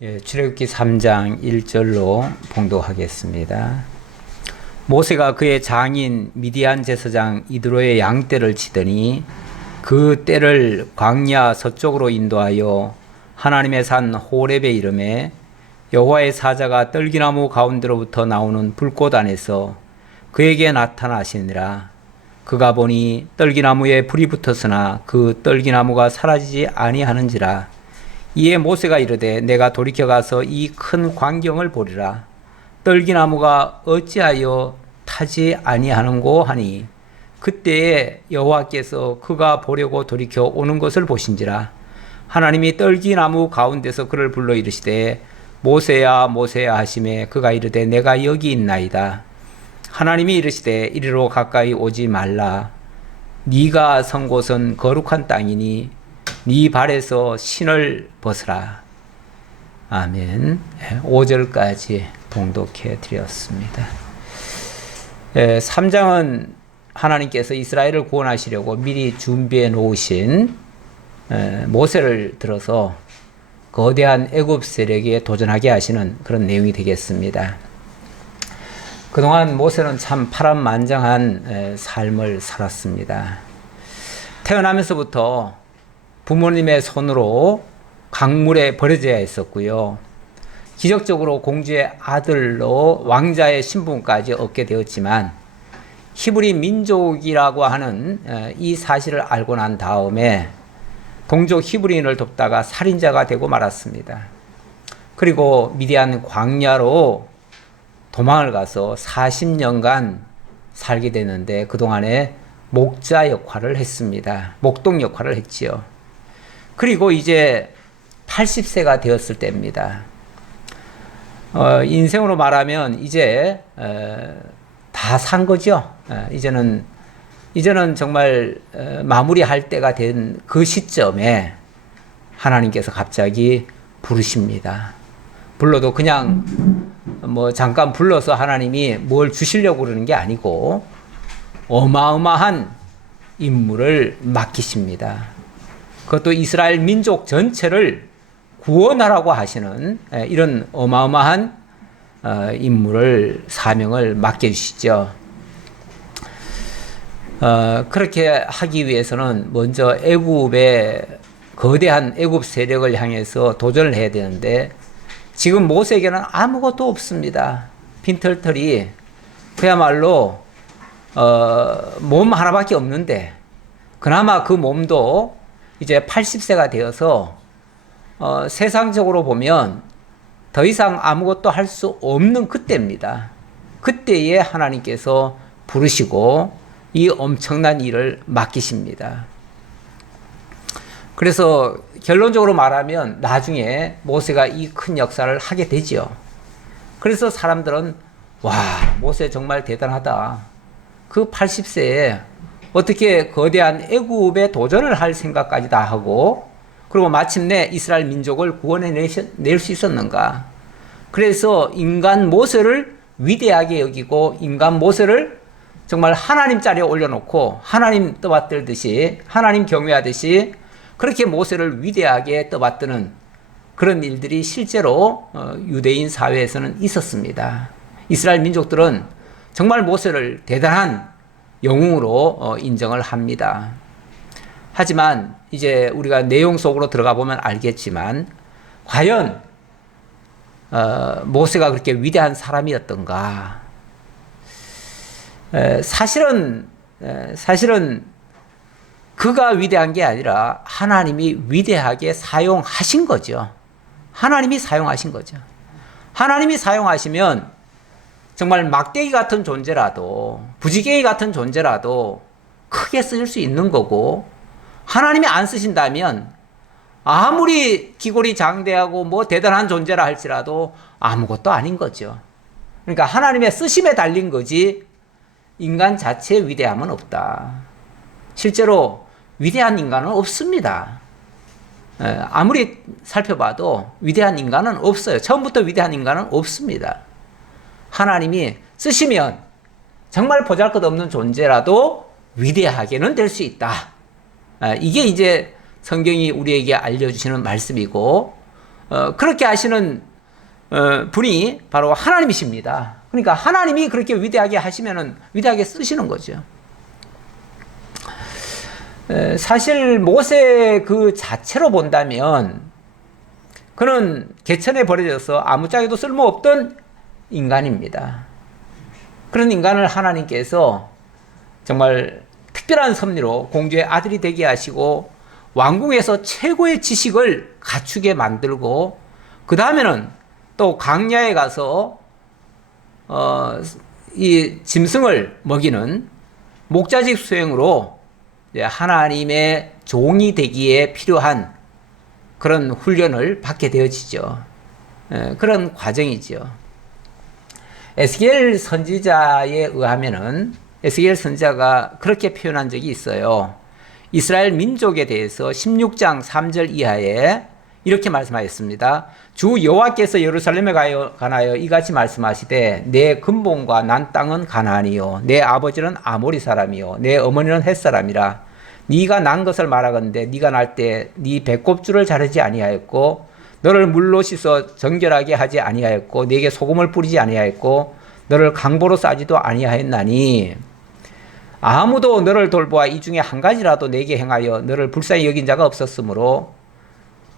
출애굽기 3장 1절로 봉독하겠습니다. 모세가 그의 장인 미디안 제사장 이드로의 양떼를 치더니 그 떼를 광야 서쪽으로 인도하여 하나님의 산 호렙에 이르매 여호와의 사자가 떨기나무 가운데로부터 나오는 불꽃 안에서 그에게 나타나시니라. 그가 보니 떨기나무에 불이 붙었으나 그 떨기나무가 사라지지 아니하는지라. 이에 모세가 이르되 내가 돌이켜 가서 이 큰 광경을 보리라. 떨기나무가 어찌하여 타지 아니하는고 하니 그때에 여호와께서 그가 보려고 돌이켜 오는 것을 보신지라. 하나님이 떨기나무 가운데서 그를 불러 이르시되 모세야 모세야 하시매 그가 이르되 내가 여기 있나이다. 하나님이 이르시되 이리로 가까이 오지 말라. 네가 선 곳은 거룩한 땅이니 네 발에서 신을 벗으라. 아멘. 5절까지 봉독해 드렸습니다. 3장은 하나님께서 이스라엘을 구원하시려고 미리 준비해 놓으신 모세를 들어서 거대한 애굽 세력에 도전하게 하시는 그런 내용이 되겠습니다. 그동안 모세는 참 파란만장한 삶을 살았습니다. 태어나면서부터 부모님의 손으로 강물에 버려져야 했었고요. 기적적으로 공주의 아들로 왕자의 신분까지 얻게 되었지만 히브리 민족이라고 하는 이 사실을 알고 난 다음에 동족 히브리인을 돕다가 살인자가 되고 말았습니다. 그리고 미디안 광야로 도망을 가서 40년간 살게 되는데 그동안에 목자 역할을 했습니다. 목동 역할을 했지요. 그리고 이제 80세가 되었을 때입니다. 인생으로 말하면 이제 다 산 거죠. 이제는 정말 마무리할 때가 된 그 시점에 하나님께서 갑자기 부르십니다. 불러도 그냥 잠깐 불러서 하나님이 뭘 주시려고 그러는 게 아니고 어마어마한 임무를 맡기십니다. 그것도 이스라엘 민족 전체를 구원하라고 하시는 이런 어마어마한 임무를, 사명을 맡겨주시죠. 그렇게 하기 위해서는 먼저 애굽의 거대한 애굽 세력을 향해서 도전을 해야 되는데 지금 모세에게는 아무것도 없습니다. 빈털털이 그야말로 몸 하나밖에 없는데 그나마 그 몸도 이제 80세가 되어서 세상적으로 보면 더 이상 아무것도 할 수 없는 그때입니다. 그때에 하나님께서 부르시고 이 엄청난 일을 맡기십니다. 그래서 결론적으로 말하면 나중에 모세가 이 큰 역사를 하게 되죠. 그래서 사람들은 와, 모세 정말 대단하다. 그 80세에 어떻게 거대한 애굽에 도전을 할 생각까지 다 하고 그리고 마침내 이스라엘 민족을 구원해낼 수 있었는가. 그래서 인간 모세를 위대하게 여기고 인간 모세를 정말 하나님 자리에 올려놓고 하나님 떠받들듯이 하나님 경외하듯이 그렇게 모세를 위대하게 떠받드는 그런 일들이 실제로 유대인 사회에서는 있었습니다. 이스라엘 민족들은 정말 모세를 대단한 영웅으로 인정을 합니다. 하지만 이제 우리가 내용 속으로 들어가 보면 알겠지만 과연 모세가 그렇게 위대한 사람이었던가? 사실은 그가 위대한 게 아니라 하나님이 위대하게 사용하신 거죠. 하나님이 사용하신 거죠. 하나님이 사용하시면 정말 막대기 같은 존재라도 부지깽이 같은 존재라도 크게 쓰일 수 있는 거고 하나님이 안 쓰신다면 아무리 기골이 장대하고 대단한 존재라 할지라도 아무것도 아닌 거죠. 그러니까 하나님의 쓰심에 달린 거지 인간 자체의 위대함은 없다. 실제로 위대한 인간은 없습니다. 아무리 살펴봐도 위대한 인간은 없어요. 처음부터 위대한 인간은 없습니다. 하나님이 쓰시면 정말 보잘것없는 존재라도 위대하게는 될 수 있다. 이게 이제 성경이 우리에게 알려주시는 말씀이고 그렇게 하시는 분이 바로 하나님이십니다. 그러니까 하나님이 그렇게 위대하게 하시면은 위대하게 쓰시는 거죠. 사실 모세 그 자체로 본다면 그는 개천에 버려져서 아무짝에도 쓸모없던 인간입니다. 그런 인간을 하나님께서 정말 특별한 섭리로 공주의 아들이 되게 하시고 왕궁에서 최고의 지식을 갖추게 만들고 그 다음에는 또 광야에 가서 이 짐승을 먹이는 목자직 수행으로 하나님의 종이 되기에 필요한 그런 훈련을 받게 되어지죠. 그런 과정이죠. 에스겔 선지자에 의하면은 에스겔 선지자가 그렇게 표현한 적이 있어요. 이스라엘 민족에 대해서 16장 3절 이하에 이렇게 말씀하였습니다. 주 여호와께서 예루살렘에 관하여 이같이 말씀하시되 내 근본과 난 땅은 가나안이요 내 아버지는 아모리 사람이요 내 어머니는 헷 사람이라. 네가 난 것을 말하건대 네가 날 때 네 배꼽줄을 자르지 아니하였고 너를 물로 씻어 정결하게 하지 아니하였고 네게 소금을 뿌리지 아니하였고 너를 강보로 싸지도 아니하였나니 아무도 너를 돌보아 이 중에 한 가지라도 내게 행하여 너를 불쌍히 여긴 자가 없었으므로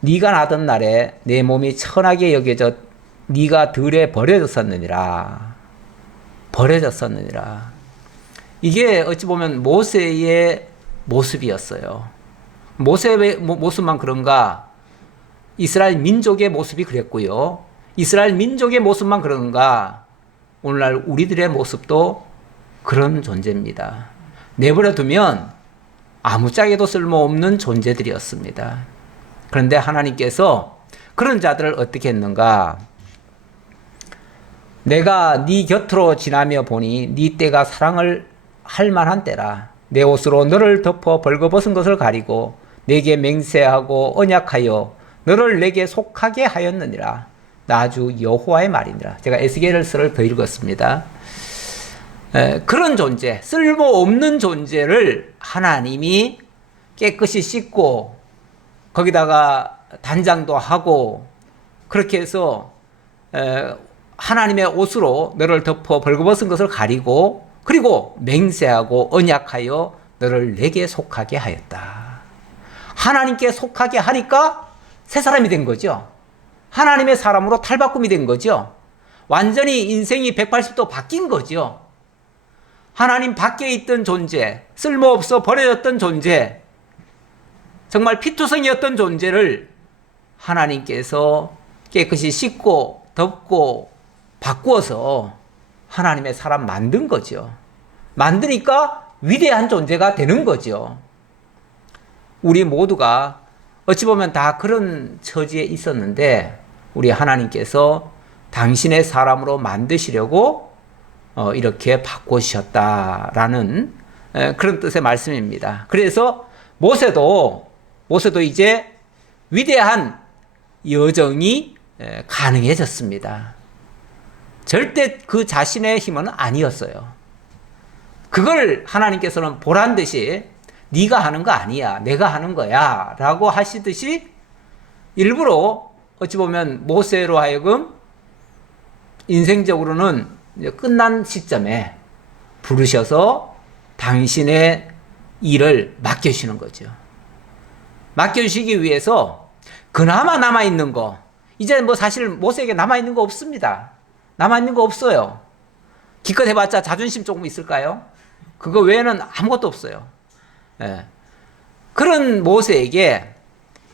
네가 나던 날에 내 몸이 천하게 여겨져 네가 들에 버려졌었느니라. 버려졌었느니라. 이게 어찌 보면 모세의 모습이었어요. 모세의 모습만 그런가? 이스라엘 민족의 모습이 그랬고요. 이스라엘 민족의 모습만 그런가? 오늘날 우리들의 모습도 그런 존재입니다. 내버려 두면 아무짝에도 쓸모없는 존재들이었습니다. 그런데 하나님께서 그런 자들을 어떻게 했는가? 내가 네 곁으로 지나며 보니 네 때가 사랑을 할 만한 때라. 내 옷으로 너를 덮어 벌거벗은 것을 가리고 내게 맹세하고 언약하여 너를 내게 속하게 하였느니라. 나 주 여호와의 말이니라. 제가 에스겔서를 더 읽었습니다. 그런 존재, 쓸모없는 존재를 하나님이 깨끗이 씻고 거기다가 단장도 하고 그렇게 해서 하나님의 옷으로 너를 덮어 벌거벗은 것을 가리고 그리고 맹세하고 언약하여 너를 내게 속하게 하였다. 하나님께 속하게 하니까 새 사람이 된 거죠. 하나님의 사람으로 탈바꿈이 된 거죠. 완전히 인생이 180도 바뀐 거죠. 하나님 밖에 있던 존재, 쓸모없어 버려졌던 존재, 정말 피투성이었던 존재를 하나님께서 깨끗이 씻고 덮고 바꾸어서 하나님의 사람 만든 거죠. 만드니까 위대한 존재가 되는 거죠. 우리 모두가 어찌 보면 다 그런 처지에 있었는데 우리 하나님께서 당신의 사람으로 만드시려고 이렇게 바꾸셨다라는 그런 뜻의 말씀입니다. 그래서 모세도 이제 위대한 여정이 가능해졌습니다. 절대 그 자신의 힘은 아니었어요. 그걸 하나님께서는 보란 듯이 네가 하는 거 아니야, 내가 하는 거야 라고 하시듯이 일부러 어찌 보면 모세로 하여금 인생적으로는 끝난 시점에 부르셔서 당신의 일을 맡겨주시는 거죠. 맡겨주시기 위해서 그나마 남아있는 거, 이제 뭐 사실 모세에게 남아있는 거 없습니다. 남아있는 거 없어요. 기껏 해봤자 자존심 조금 있을까요? 그거 외에는 아무것도 없어요. 예. 그런 모세에게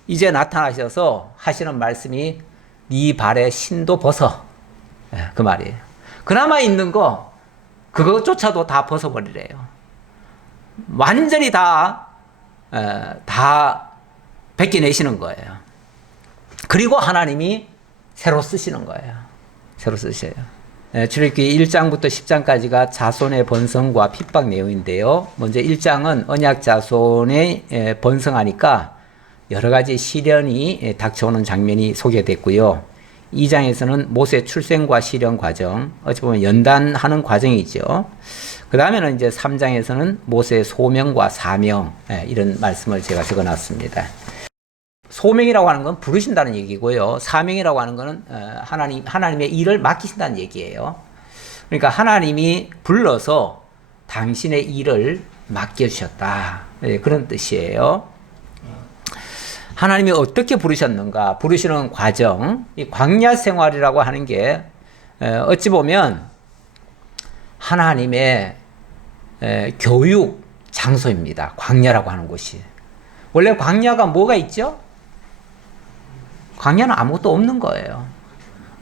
이제 나타나셔서 하시는 말씀이 네 발에 신도 벗어. 예, 그 말이에요. 그나마 있는 거 그것조차도 다 벗어버리래요. 완전히 다 벗겨내시는 거예요. 그리고 하나님이 새로 쓰시는 거예요. 새로 쓰셔요. 출애굽기 1장부터 10장까지가 자손의 번성과 핍박 내용인데요. 먼저 1장은 언약 자손의 번성하니까 여러 가지 시련이 닥쳐오는 장면이 소개됐고요. 2장에서는 모세 출생과 시련 과정, 어찌 보면 연단하는 과정이죠. 그 다음에는 이제 3장에서는 모세의 소명과 사명, 이런 말씀을 제가 적어놨습니다. 소명이라고 하는 건 부르신다는 얘기고요. 사명이라고 하는 거는 하나님의 일을 맡기신다는 얘기예요. 그러니까 하나님이 불러서 당신의 일을 맡겨주셨다. 네, 그런 뜻이에요. 하나님이 어떻게 부르셨는가? 부르시는 과정, 이 광야 생활이라고 하는 게 어찌 보면 하나님의 교육 장소입니다. 광야라고 하는 곳이. 원래 광야가 뭐가 있죠? 광야는 아무것도 없는 거예요.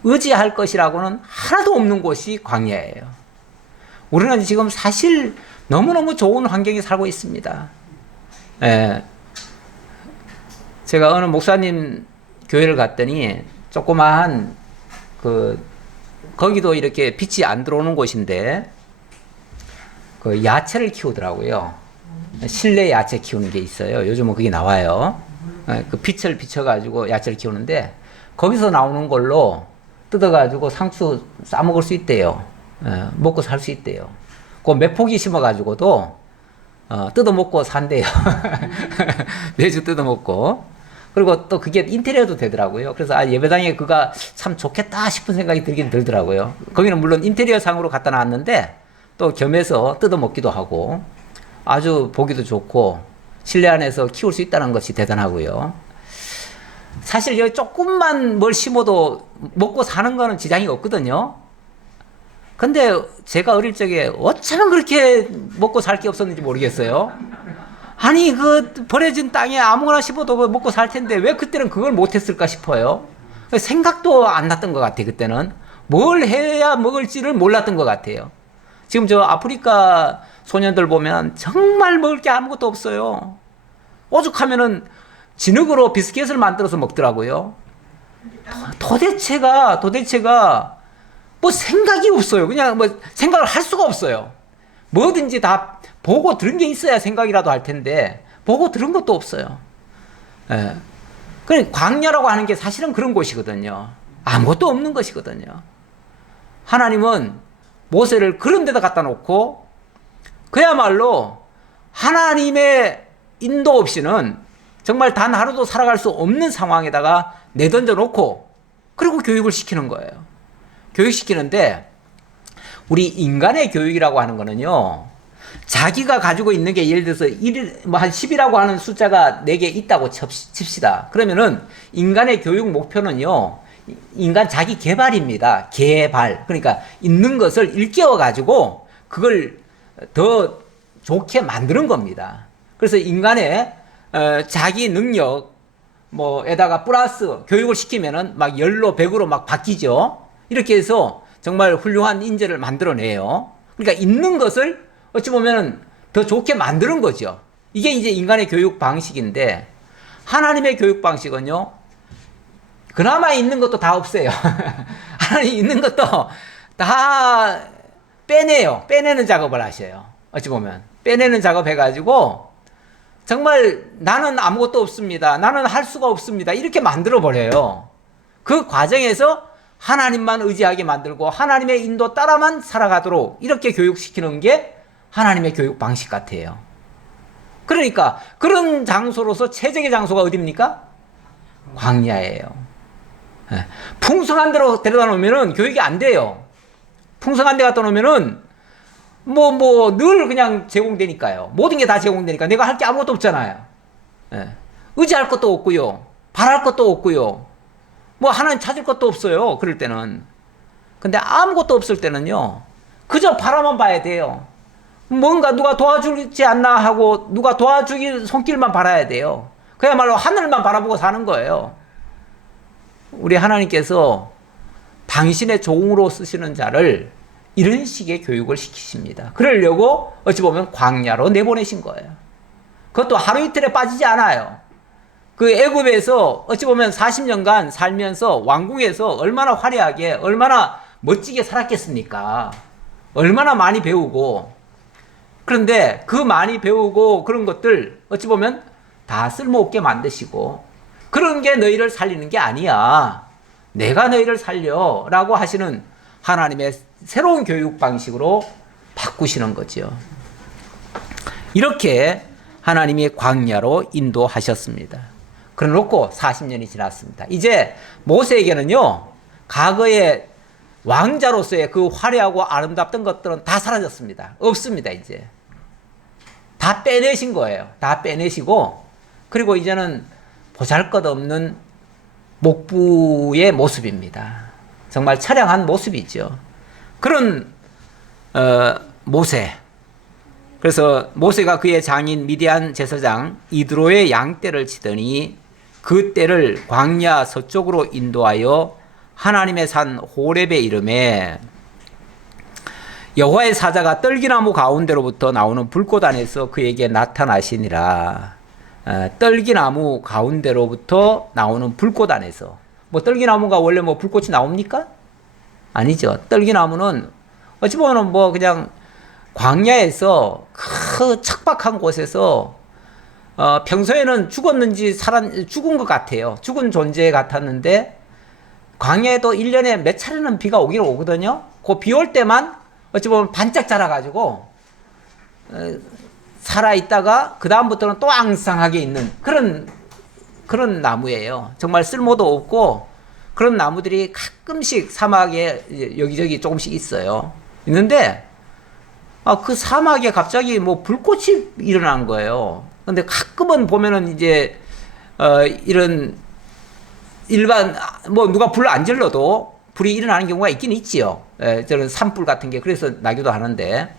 의지할 것이라고는 하나도 없는 곳이 광야예요. 우리는 지금 사실 너무너무 좋은 환경에 살고 있습니다. 제가 어느 목사님 교회를 갔더니 조그마한 거기도 이렇게 빛이 안 들어오는 곳인데 그 야채를 키우더라고요. 실내 야채 키우는 게 있어요. 요즘은 그게 나와요. 그 빛을 비춰가지고 야채를 키우는데 거기서 나오는 걸로 뜯어가지고 상추 싸먹을 수 있대요. 먹고 살 수 있대요. 그 몇 포기 심어가지고도 뜯어먹고 산대요. 매주 뜯어먹고. 그리고 또 그게 인테리어도 되더라고요. 그래서 예배당에 그가 참 좋겠다 싶은 생각이 들긴 들더라고요. 거기는 물론 인테리어 상으로 갖다 놨는데 또 겸해서 뜯어먹기도 하고 아주 보기도 좋고 실내 안에서 키울 수 있다는 것이 대단하고요. 사실 여기 조금만 뭘 심어도 먹고 사는 거는 지장이 없거든요. 근데 제가 어릴 적에 어쩌면 그렇게 먹고 살 게 없었는지 모르겠어요. 아니 그 버려진 땅에 아무거나 심어도 먹고 살 텐데 왜 그때는 그걸 못했을까 싶어요. 생각도 안 났던 것 같아요. 그때는 뭘 해야 먹을지를 몰랐던 것 같아요. 지금 저 아프리카 소년들 보면 정말 먹을 게 아무것도 없어요. 오죽하면은 진흙으로 비스켓을 만들어서 먹더라고요. 도대체가 뭐 생각이 없어요. 그냥 뭐 생각을 할 수가 없어요. 뭐든지 다 보고 들은 게 있어야 생각이라도 할 텐데 보고 들은 것도 없어요. 그러니까 광야라고 하는 게 사실은 그런 곳이거든요. 아무것도 없는 것이거든요. 하나님은 모세를 그런 데다 갖다 놓고 그야말로 하나님의 인도 없이는 정말 단 하루도 살아갈 수 없는 상황에다가 내던져 놓고 그리고 교육을 시키는 거예요. 교육시키는데 우리 인간의 교육이라고 하는 거는요. 자기가 가지고 있는 게 예를 들어서 한 10이라고 하는 숫자가 4개 있다고 칩시다. 그러면은 인간의 교육 목표는요. 인간 자기 개발입니다. 개발. 그러니까 있는 것을 일깨워 가지고 그걸 더 좋게 만드는 겁니다. 그래서 인간의 자기 능력 뭐에다가 플러스 교육을 시키면은 막 10로 100으로 막 바뀌죠. 이렇게 해서 정말 훌륭한 인재를 만들어내요. 그러니까 있는 것을 어찌 보면 더 좋게 만드는 거죠. 이게 이제 인간의 교육 방식인데 하나님의 교육 방식은요. 그나마 있는 것도 다 없애요. 하나님 있는 것도 다 빼내요. 빼내는 작업을 하셔요. 어찌 보면 빼내는 작업 해가지고 정말 나는 아무것도 없습니다. 나는 할 수가 없습니다. 이렇게 만들어 버려요. 그 과정에서 하나님만 의지하게 만들고 하나님의 인도 따라만 살아가도록 이렇게 교육시키는 게 하나님의 교육 방식 같아요. 그러니까 그런 장소로서 최적의 장소가 어디입니까? 광야예요. 풍성한 데로 데려다 놓으면은 교육이 안 돼요. 풍성한 데 갖다 놓으면은 늘 그냥 제공되니까요. 모든 게 다 제공되니까 내가 할 게 아무것도 없잖아요. 의지할 것도 없고요. 바랄 것도 없고요. 하나님 찾을 것도 없어요. 그럴 때는. 근데 아무것도 없을 때는요. 그저 바라만 봐야 돼요. 뭔가 누가 도와주지 않나 하고 누가 도와주기 손길만 바라야 돼요. 그야말로 하늘만 바라보고 사는 거예요. 우리 하나님께서 당신의 종으로 쓰시는 자를 이런 식의 교육을 시키십니다. 그러려고 어찌 보면 광야로 내보내신 거예요. 그것도 하루 이틀에 빠지지 않아요. 그 애굽에서 어찌 보면 40년간 살면서 왕궁에서 얼마나 화려하게 얼마나 멋지게 살았겠습니까? 얼마나 많이 배우고 그런데 그 많이 배우고 그런 것들 어찌 보면 다 쓸모없게 만드시고 그런 게 너희를 살리는 게 아니야. 내가 너희를 살려 라고 하시는 하나님의 새로운 교육 방식으로 바꾸시는 거죠. 이렇게 하나님이 광야로 인도하셨습니다. 그래 놓고 40년이 지났습니다. 이제 모세에게는요, 과거의 왕자로서의 그 화려하고 아름답던 것들은 다 사라졌습니다. 없습니다, 이제. 다 빼내신 거예요. 다 빼내시고, 그리고 이제는 보잘것없는 목부의 모습입니다. 정말 처량한 모습이죠. 그런 모세. 그래서 모세가 그의 장인 미디안 제사장 이드로의 양떼를 치더니 그 떼를 광야 서쪽으로 인도하여 하나님의 산 호렙에 이르매 여호와의 사자가 떨기나무 가운데로부터 나오는 불꽃 안에서 그에게 나타나시니라. 떨기나무 가운데로부터 나오는 불꽃 안에서. 뭐 떨기나무가 원래 뭐 불꽃이 나옵니까? 아니죠. 떨기나무는 어찌 보면 뭐 그냥 광야에서 그 척박한 곳에서 평소에는 죽었는지 죽은 것 같아요. 죽은 존재 같았는데 광야에도 1년에 몇 차례는 비가 오긴 오거든요. 그 비 올 때만 어찌 보면 반짝 자라가지고 살아있다가 그 다음부터는 또 앙상하게 있는 그런 나무예요. 정말 쓸모도 없고 그런 나무들이 가끔씩 사막에 여기저기 조금씩 있어요. 있는데 그 사막에 갑자기 뭐 불꽃이 일어난 거예요. 근데 가끔은 보면은 이제 이런 일반 뭐 누가 불을 안 질러도 불이 일어나는 경우가 있긴 있지요. 저는 산불 같은 게 그래서 나기도 하는데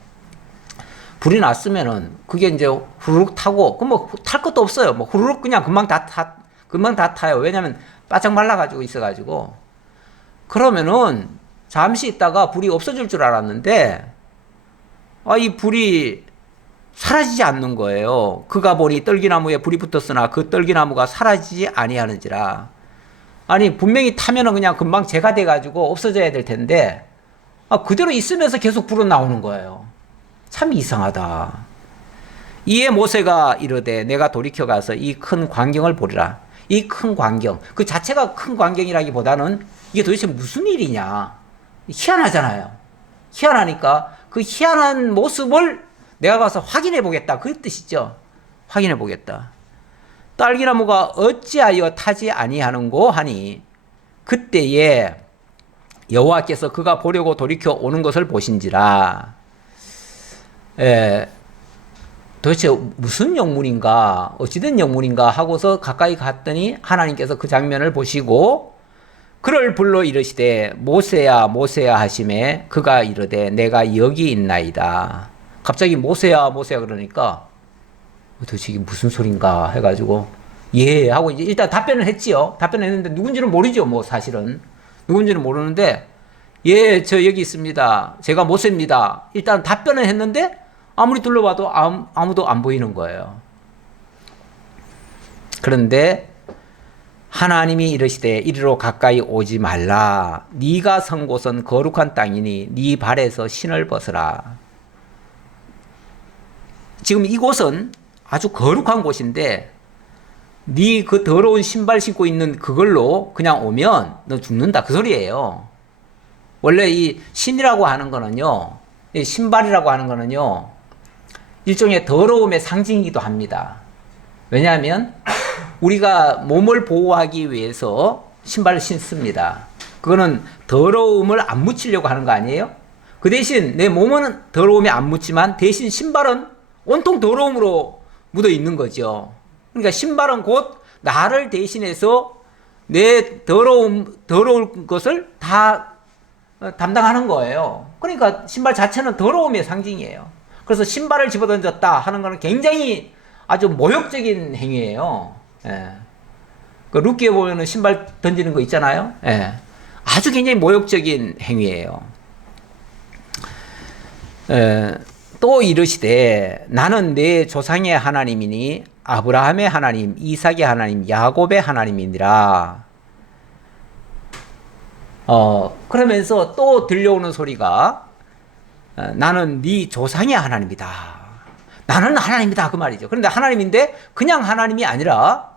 불이 났으면은 그게 이제 후루룩 타고 그 뭐 탈 것도 없어요. 뭐 후루룩 그냥 금방 다 타요. 왜냐면 바짝 말라가지고 있어가지고. 그러면은 잠시 있다가 불이 없어질 줄 알았는데 이 불이 사라지지 않는 거예요. 그가 보니 떨기나무에 불이 붙었으나 그 떨기나무가 사라지지 아니하는지라. 아니 분명히 타면은 그냥 금방 재가 돼가지고 없어져야 될 텐데 그대로 있으면서 계속 불은 나오는 거예요. 참 이상하다. 이에 모세가 이르되 내가 돌이켜 가서 이 큰 광경을 보리라. 이 큰 광경 그 자체가 큰 광경이라기보다는 이게 도대체 무슨 일이냐. 희한하잖아요. 희한하니까 그 희한한 모습을 내가 가서 확인해 보겠다. 그 뜻이죠. 확인해 보겠다. 딸기나무가 어찌하여 타지 아니하는고 하니 그때에 여호와께서 그가 보려고 돌이켜 오는 것을 보신지라. 도대체 무슨 영문인가 어찌된 영문인가 하고서 가까이 갔더니 하나님께서 그 장면을 보시고 그를 불러 이르시되 모세야 모세야 하시매 그가 이르되 내가 여기 있나이다. 갑자기 모세야 모세야 그러니까 도대체 이게 무슨 소린가 해가지고 예 하고 이제 일단 답변을 했지요. 답변을 했는데 누군지는 모르죠. 뭐 사실은 누군지는 모르는데 예 저 여기 있습니다. 제가 모세입니다. 일단 답변을 했는데 아무리 둘러봐도 아무도 안 보이는 거예요. 그런데 하나님이 이르시되 이리로 가까이 오지 말라. 네가 선 곳은 거룩한 땅이니 네 발에서 신을 벗으라. 지금 이곳은 아주 거룩한 곳인데 네 그 더러운 신발 신고 있는 그걸로 그냥 오면 너 죽는다 그 소리예요. 원래 이 신이라고 하는 거는요, 이 신발이라고 하는 거는요 일종의 더러움의 상징이기도 합니다. 왜냐하면 우리가 몸을 보호하기 위해서 신발을 신습니다. 그거는 더러움을 안 묻히려고 하는 거 아니에요? 그 대신 내 몸은 더러움이 안 묻지만 대신 신발은 온통 더러움으로 묻어 있는 거죠. 그러니까 신발은 곧 나를 대신해서 내 더러운 것을 다 담당하는 거예요. 그러니까 신발 자체는 더러움의 상징이에요. 그래서 신발을 집어던졌다 하는 것은 굉장히 아주 모욕적인 행위예요. 예. 그 루키에 보면은 신발 던지는 거 있잖아요. 예. 아주 굉장히 모욕적인 행위예요. 또 이르시되 나는 내 조상의 하나님이니 아브라함의 하나님, 이삭의 하나님, 야곱의 하나님이니라. 그러면서 또 들려오는 소리가 나는 네 조상의 하나님이다. 나는 하나님이다 그 말이죠. 그런데 하나님인데 그냥 하나님이 아니라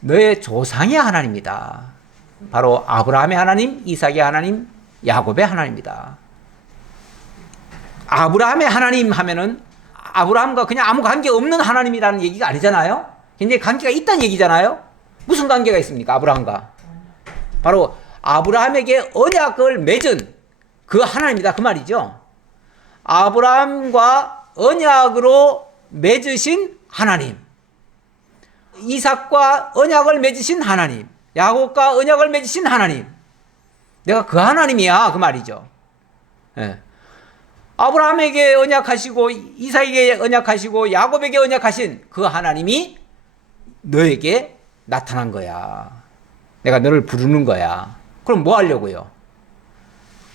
너의 조상의 하나님이다. 바로 아브라함의 하나님, 이삭의 하나님, 야곱의 하나님이다. 아브라함의 하나님 하면은 아브라함과 그냥 아무 관계 없는 하나님이라는 얘기가 아니잖아요. 굉장히 관계가 있다는 얘기잖아요. 무슨 관계가 있습니까? 아브라함과. 바로 아브라함에게 언약을 맺은 그 하나님이다 그 말이죠. 아브라함과 언약으로 맺으신 하나님, 이삭과 언약을 맺으신 하나님, 야곱과 언약을 맺으신 하나님, 내가 그 하나님이야 그 말이죠. 예. 아브라함에게 언약하시고 이삭에게 언약하시고 야곱에게 언약하신 그 하나님이 너에게 나타난 거야. 내가 너를 부르는 거야. 그럼 뭐 하려고요?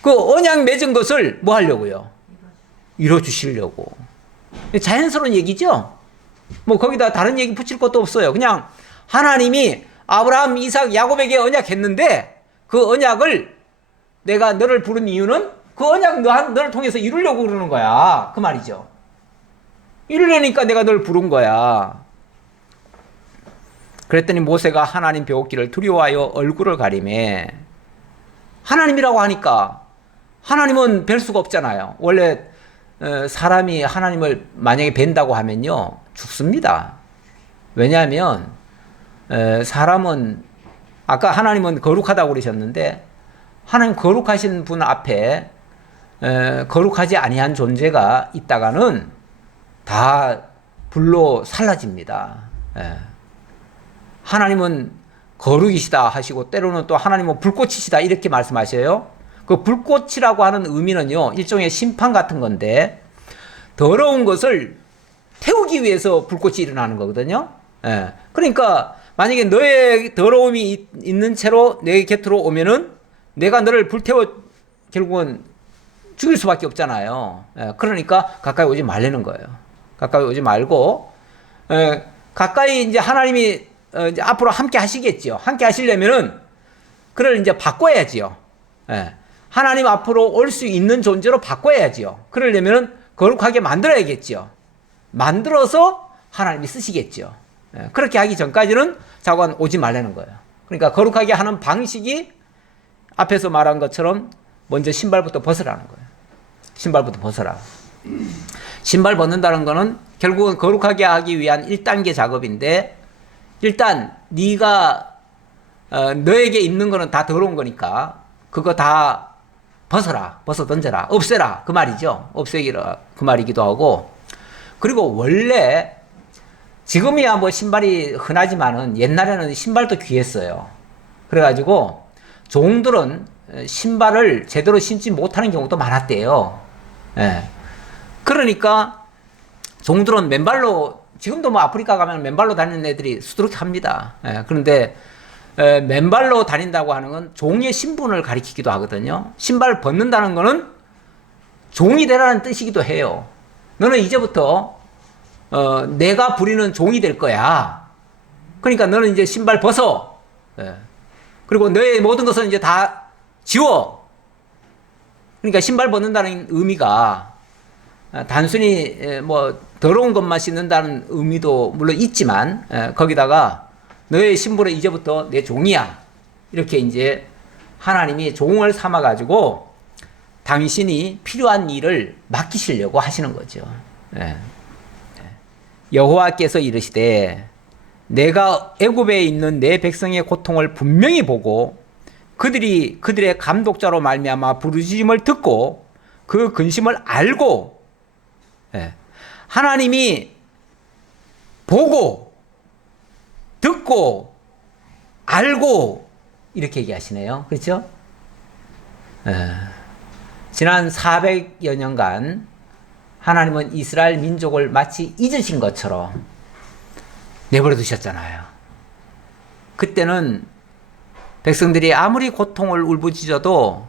그 언약 맺은 것을 뭐 하려고요? 이뤄주시려고. 자연스러운 얘기죠? 뭐 거기다 다른 얘기 붙일 것도 없어요. 그냥 하나님이 아브라함, 이삭, 야곱에게 언약했는데 그 언약을 내가 너를 부른 이유는 그 언약 너를 통해서 이루려고 그러는 거야. 그 말이죠. 이루려니까 내가 널 부른 거야. 그랬더니 모세가 하나님 배웠기를 두려워하여 얼굴을 가리매. 하나님이라고 하니까 하나님은 뵐 수가 없잖아요. 원래 사람이 하나님을 만약에 뵌다고 하면요 죽습니다. 왜냐하면 사람은 아까 하나님은 거룩하다고 그러셨는데 하나님 거룩하신 분 앞에 거룩하지 아니한 존재가 있다가는 다 불로 살라집니다. 하나님은 거룩이시다 하시고 때로는 또 하나님은 불꽃이시다 이렇게 말씀하셔요. 그 불꽃이라고 하는 의미는요 일종의 심판 같은 건데 더러운 것을 태우기 위해서 불꽃이 일어나는 거거든요. 그러니까 만약에 너의 더러움이 있는 채로 내 곁으로 오면은 내가 너를 불태워 결국은 죽일 수밖에 없잖아요. 그러니까 가까이 오지 말라는 거예요. 가까이 오지 말고 가까이 이제 하나님이 이제 앞으로 함께 하시겠죠. 함께 하시려면은 그를 이제 바꿔야지요. 하나님 앞으로 올 수 있는 존재로 바꿔야지요. 그러려면은 거룩하게 만들어야겠죠. 만들어서 하나님이 쓰시겠죠. 그렇게 하기 전까지는 자관 오지 말라는 거예요. 그러니까 거룩하게 하는 방식이 앞에서 말한 것처럼 먼저 신발부터 벗으라는 거예요. 신발부터 벗어라. 신발 벗는다는 거는 결국은 거룩하게 하기 위한 1단계 작업인데 일단 네가 너에게 있는 거는 다 더러운 거니까 그거 다 벗어라. 벗어 던져라. 없애라. 그 말이죠. 없애기라. 그 말이기도 하고 그리고 원래 지금이야 뭐 신발이 흔하지만은 옛날에는 신발도 귀했어요. 그래가지고 종들은 신발을 제대로 신지 못하는 경우도 많았대요. 그러니까 종들은 맨발로 지금도 뭐 아프리카 가면 맨발로 다니는 애들이 수두룩합니다. 그런데 맨발로 다닌다고 하는 건 종의 신분을 가리키기도 하거든요. 신발 벗는다는 거는 종이 되라는 뜻이기도 해요. 너는 이제부터 내가 부리는 종이 될 거야. 그러니까 너는 이제 신발 벗어. 그리고 너의 모든 것은 이제 다 지워. 그러니까 신발 벗는다는 의미가 단순히 뭐 더러운 것만 씻는다는 의미도 물론 있지만 거기다가 너의 신분은 이제부터 내 종이야. 이렇게 이제 하나님이 종을 삼아 가지고 당신이 필요한 일을 맡기시려고 하시는 거죠. 여호와께서 이르시되 내가 애굽에 있는 내 백성의 고통을 분명히 보고 그들의 감독자로 말미암아 부르짖음을 듣고 그 근심을 알고 하나님이 보고 듣고 알고 이렇게 얘기하시네요. 그렇죠? 지난 400여 년간 하나님은 이스라엘 민족을 마치 잊으신 것처럼 내버려 두셨잖아요. 그때는 백성들이 아무리 고통을 울부짖어도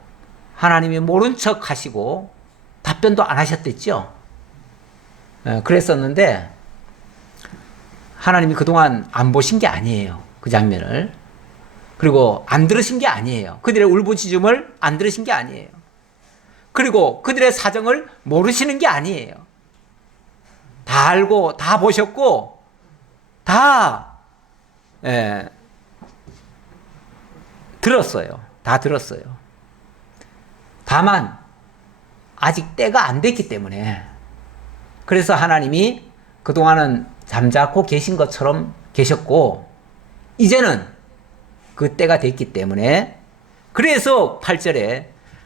하나님이 모른 척 하시고 답변도 안 하셨댔죠. 그랬었는데 하나님이 그동안 안 보신 게 아니에요. 그 장면을. 그리고 안 들으신 게 아니에요. 그들의 울부짖음을 안 들으신 게 아니에요. 그리고 그들의 사정을 모르시는 게 아니에요. 다 알고 다 보셨고 다 들었어요. 다 들었어요. 다만 아직 때가 안 됐기 때문에 그래서 하나님이 그동안은 잠자코 계신 것처럼 계셨고 이제는 그 때가 됐기 때문에 그래서 8절에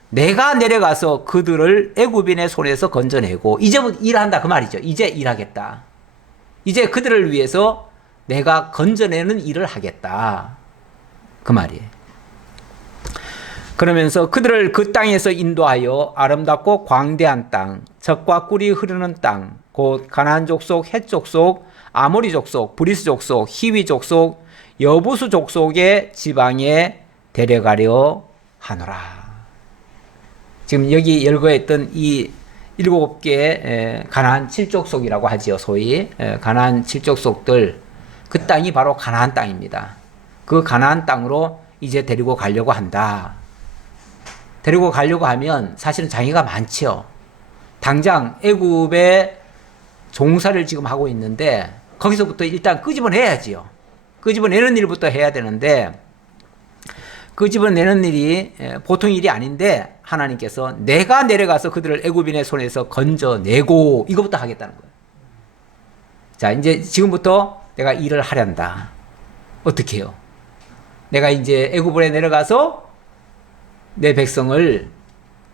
내가 내려가서 그들을 애굽인의 손에서 건져내고 이제부터 일한다 그 말이죠. 이제 일하겠다. 이제 그들을 위해서 내가 건져내는 일을 하겠다. 그 말이에요. 그러면서 그들을 그 땅에서 인도하여 아름답고 광대한 땅, 젖과 꿀이 흐르는 땅, 곧 가나안 족속, 헷 족속, 아모리 족속, 브리스 족속, 히위 족속, 여부수 족속의 지방에 데려가려 하노라. 지금 여기 열거했던 이 7개 가나안 7족속이라고 하지요. 소위 가나안 7족속들, 그 땅이 바로 가나안 땅입니다. 그 가나안 땅으로 이제 데리고 가려고 한다. 데리고 가려고 하면 사실은 장애가 많죠. 당장 애굽에 종사를 지금 하고 있는데 거기서부터 일단 끄집어내야지요. 끄집어내는 일부터 해야 되는데 끄집어내는 일이 보통 일이 아닌데 하나님께서 내가 내려가서 그들을 애굽인의 손에서 건져내고 이것부터 하겠다는 거예요. 자, 이제 지금부터 내가 일을 하련다. 어떻게 해요? 내가 이제 애굽에 내려가서 내 백성을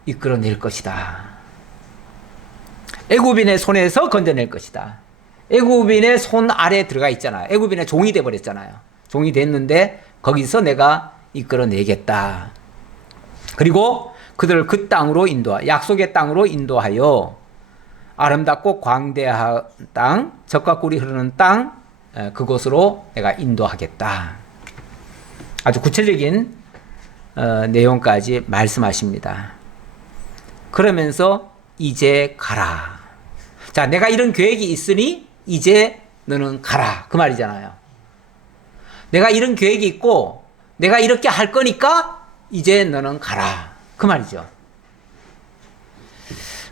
이끌어낼 것이다. 애굽인의 손에서 건져낼 것이다. 애굽인의 손 아래 들어가 있잖아요. 애굽인의 종이 돼버렸잖아요. 종이 됐는데 거기서 내가 이끌어내겠다. 그리고 그들을 그 땅으로 약속의 땅으로 인도하여 아름답고 광대한 땅, 젖과 꿀이 흐르는 땅, 그곳으로 내가 인도하겠다. 아주 구체적인 내용까지 말씀하십니다. 그러면서 이제 가라. 자, 내가 이런 계획이 있으니 이제 너는 가라. 그 말이잖아요. 내가 이런 계획이 있고 내가 이렇게 할 거니까 이제 너는 가라. 그 말이죠.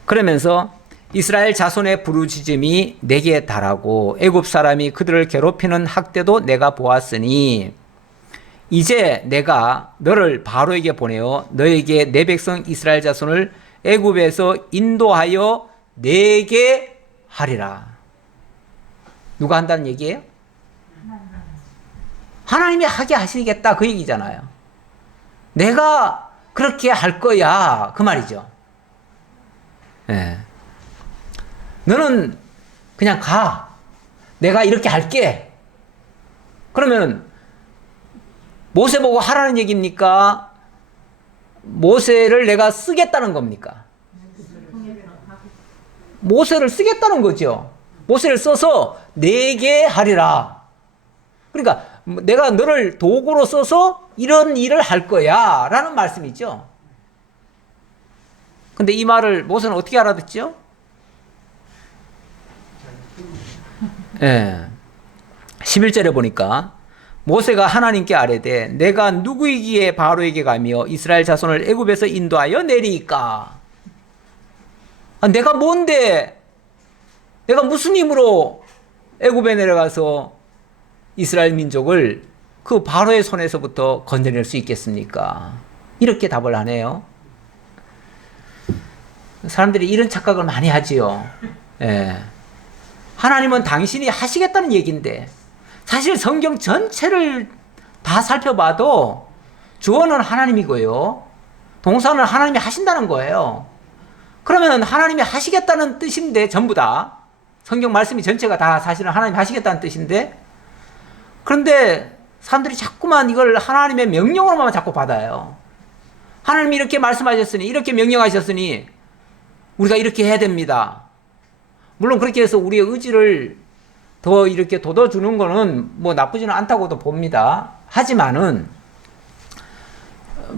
그러면서 이스라엘 자손의 부르짖음이 내게 달하고 애굽 사람이 그들을 괴롭히는 학대도 내가 보았으니 이제 내가 너를 바로에게 보내어 너에게 내 백성 이스라엘 자손을 애굽에서 인도하여 내게 하리라. 누가 한다는 얘기예요? 하나님이 하게 하시겠다 그 얘기잖아요. 내가 그렇게 할 거야 그 말이죠. 네. 너는 그냥 가. 내가 이렇게 할게. 그러면 모세 보고 하라는 얘기입니까? 모세를 내가 쓰겠다는 겁니까? 모세를 쓰겠다는 거죠. 모세를 써서 내게 하리라. 그러니까 내가 너를 도구로 써서 이런 일을 할 거야 라는 말씀이죠. 근데 이 말을 모세는 어떻게 알아듣죠? 예. 11절에 보니까 모세가 하나님께 아뢰되 내가 누구이기에 바로에게 가며 이스라엘 자손을 애굽에서 인도하여 내리까? 내가 뭔데? 내가 무슨 힘으로 애굽에 내려가서 이스라엘 민족을 그 바로의 손에서부터 건져낼 수 있겠습니까? 이렇게 답을 하네요. 사람들이 이런 착각을 많이 하지요. 예. 하나님은 당신이 하시겠다는 얘기인데 사실 성경 전체를 다 살펴봐도 주어는 하나님이고요. 동사는 하나님이 하신다는 거예요. 그러면 하나님이 하시겠다는 뜻인데 전부 다 성경 말씀이 전체가 다 사실은 하나님이 하시겠다는 뜻인데 그런데 사람들이 자꾸만 이걸 하나님의 명령으로만 자꾸 받아요. 하나님이 이렇게 말씀하셨으니 이렇게 명령하셨으니 우리가 이렇게 해야 됩니다. 물론 그렇게 해서 우리의 의지를 더 이렇게 돋워주는 거는 뭐 나쁘지는 않다고도 봅니다. 하지만은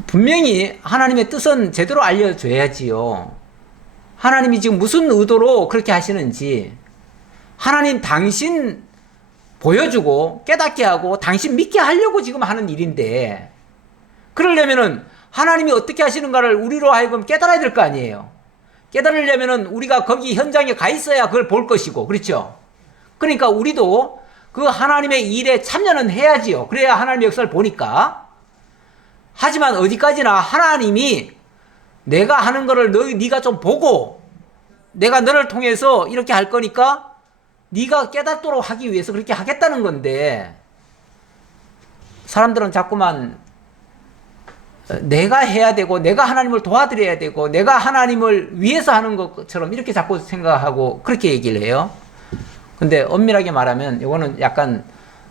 분명히 하나님의 뜻은 제대로 알려줘야지요. 하나님이 지금 무슨 의도로 그렇게 하시는지 하나님 당신 보여주고 깨닫게 하고 당신 믿게 하려고 지금 하는 일인데 그러려면은 하나님이 어떻게 하시는가를 우리로 하여금 깨달아야 될 거 아니에요. 깨달으려면은 우리가 거기 현장에 가 있어야 그걸 볼 것이고 그렇죠. 그러니까 우리도 그 하나님의 일에 참여는 해야지요. 그래야 하나님의 역사를 보니까. 하지만 어디까지나 하나님이 내가 하는 거를 네가 좀 보고 내가 너를 통해서 이렇게 할 거니까 네가 깨닫도록 하기 위해서 그렇게 하겠다는 건데 사람들은 자꾸만 내가 해야 되고 내가 하나님을 도와드려야 되고 내가 하나님을 위해서 하는 것처럼 이렇게 자꾸 생각하고 그렇게 얘기를 해요. 근데 엄밀하게 말하면 이거는 약간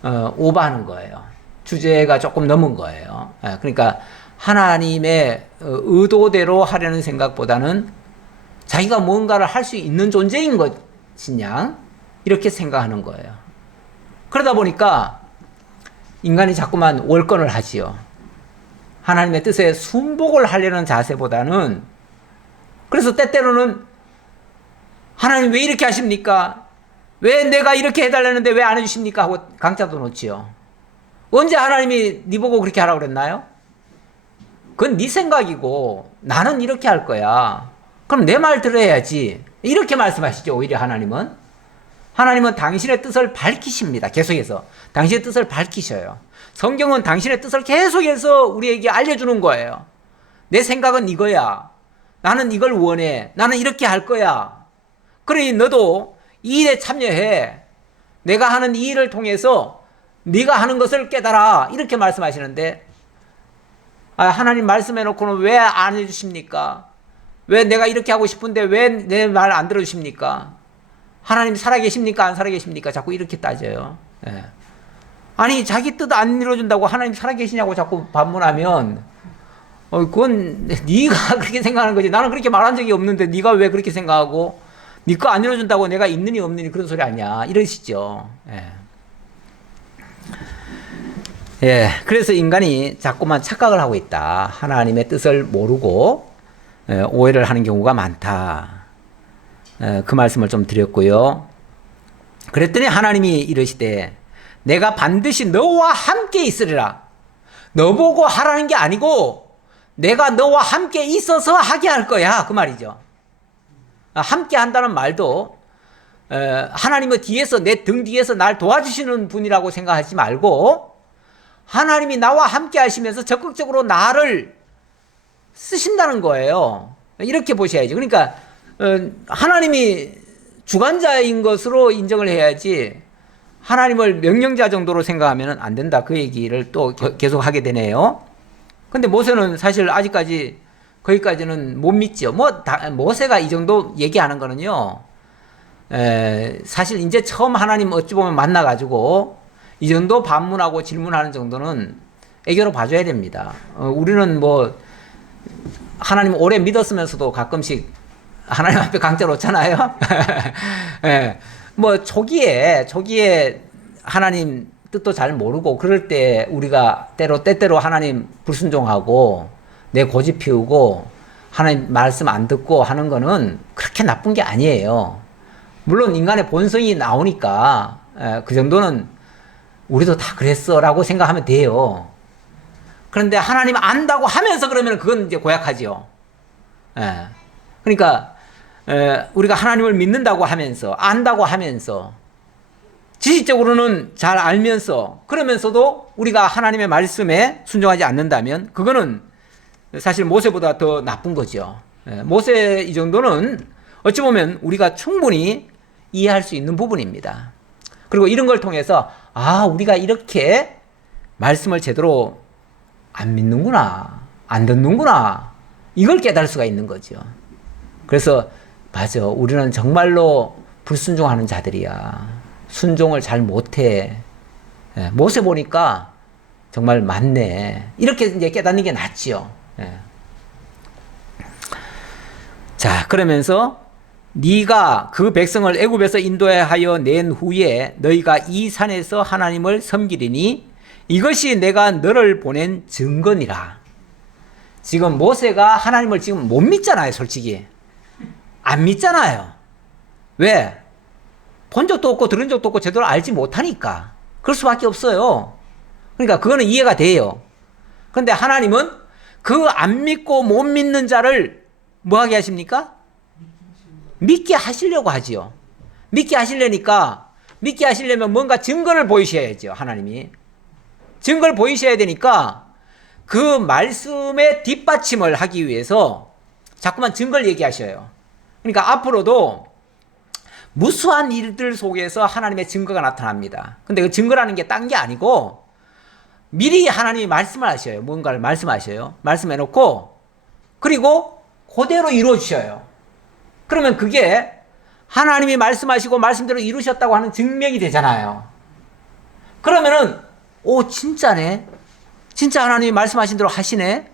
오버하는 거예요. 주제가 조금 넘은 거예요. 그러니까 하나님의 의도대로 하려는 생각보다는 자기가 뭔가를 할 수 있는 존재인 것이냐 이렇게 생각하는 거예요. 그러다 보니까 인간이 자꾸만 월권을 하지요. 하나님의 뜻에 순복을 하려는 자세보다는, 그래서 때때로는 하나님 왜 이렇게 하십니까? 왜 내가 이렇게 해달라는데 왜 안 해주십니까? 하고 강짜도 놓지요. 언제 하나님이 네 보고 그렇게 하라고 그랬나요? 그건 네 생각이고 나는 이렇게 할 거야. 그럼 내 말 들어야지. 이렇게 말씀하시죠. 오히려 하나님은 당신의 뜻을 밝히십니다. 계속해서 당신의 뜻을 밝히셔요. 성경은 당신의 뜻을 계속해서 우리에게 알려주는 거예요. 내 생각은 이거야. 나는 이걸 원해. 나는 이렇게 할 거야. 그러니 너도 이 일에 참여해. 내가 하는 이 일을 통해서 네가 하는 것을 깨달아. 이렇게 말씀하시는데, 하나님 말씀해놓고는 왜 안 해주십니까? 왜 내가 이렇게 하고 싶은데 왜 내 말 안 들어주십니까? 하나님 살아계십니까? 안 살아계십니까? 자꾸 이렇게 따져요. 예. 아니 자기 뜻 안 이루어준다고 하나님 살아계시냐고 자꾸 반문하면 그건 네가 그렇게 생각하는 거지. 나는 그렇게 말한 적이 없는데 네가 왜 그렇게 생각하고 네 거 안 이루어준다고 내가 있느니 없느니 그런 소리 아니야. 이러시죠. 예. 예, 그래서 인간이 자꾸만 착각을 하고 있다. 하나님의 뜻을 모르고 오해를 하는 경우가 많다. 그 말씀을 좀 드렸고요. 그랬더니 하나님이 이러시되 내가 반드시 너와 함께 있으리라. 너 보고 하라는 게 아니고 내가 너와 함께 있어서 하게 할 거야. 그 말이죠. 함께 한다는 말도 하나님의 뒤에서 내 등 뒤에서 날 도와주시는 분이라고 생각하지 말고 하나님이 나와 함께 하시면서 적극적으로 나를 쓰신다는 거예요. 이렇게 보셔야지. 그러니까 하나님이 주관자인 것으로 인정을 해야지 하나님을 명령자 정도로 생각하면 안 된다. 그 얘기를 또 계속 하게 되네요. 근데 모세는 사실 아직까지 거기까지는 못 믿죠. 모세가 이 정도 얘기하는 거는요, 사실 이제 처음 하나님 어찌 보면 만나가지고 이 정도 반문하고 질문하는 정도는 애교로 봐줘야 됩니다. 우리는 하나님 오래 믿었으면서도 가끔씩 하나님 앞에 강자 놓잖아요. 예. 초기에 하나님 뜻도 잘 모르고 그럴 때 우리가 때때로 하나님 불순종하고 내 고집 피우고 하나님 말씀 안 듣고 하는 거는 그렇게 나쁜 게 아니에요. 물론 인간의 본성이 나오니까 그 정도는 우리도 다 그랬어 라고 생각하면 돼요. 그런데 하나님 안다고 하면서 그러면 그건 이제 고약하죠. 그러니까 우리가 하나님을 믿는다고 하면서 안다고 하면서 지식적으로는 잘 알면서 그러면서도 우리가 하나님의 말씀에 순종하지 않는다면 그거는 사실 모세보다 더 나쁜 거죠. 모세 이 정도는 어찌 보면 우리가 충분히 이해할 수 있는 부분입니다. 그리고 이런 걸 통해서 우리가 이렇게 말씀을 제대로 안 믿는구나, 안 듣는구나, 이걸 깨달을 수가 있는 거죠. 그래서 맞아, 우리는 정말로 불순종하는 자들이야. 순종을 잘 못해. 모세 보니까 정말 맞네. 이렇게 이제 깨닫는 게 낫지요. 자, 그러면서 네가 그 백성을 애굽에서 인도하여 낸 후에 너희가 이 산에서 하나님을 섬기리니 이것이 내가 너를 보낸 증거니라. 지금 모세가 하나님을 지금 못 믿잖아요, 솔직히. 안 믿잖아요. 왜? 본 적도 없고 들은 적도 없고 제대로 알지 못하니까. 그럴 수밖에 없어요. 그러니까 그거는 이해가 돼요. 그런데 하나님은 그 안 믿고 못 믿는 자를 뭐 하게 하십니까? 믿게 하시려고 하지요. 믿게 하시려면 뭔가 증거를 보이셔야죠. 하나님이. 증거를 보이셔야 되니까 그 말씀의 뒷받침을 하기 위해서 자꾸만 증거를 얘기하셔요. 그러니까 앞으로도 무수한 일들 속에서 하나님의 증거가 나타납니다. 근데 그 증거라는 게 딴 게 아니고 미리 하나님이 말씀을 하셔요. 뭔가를 말씀하셔요. 말씀해놓고 그리고 그대로 이루어주셔요. 그러면 그게 하나님이 말씀하시고 말씀대로 이루셨다고 하는 증명이 되잖아요. 그러면은 오 진짜네. 진짜 하나님이 말씀하신 대로 하시네.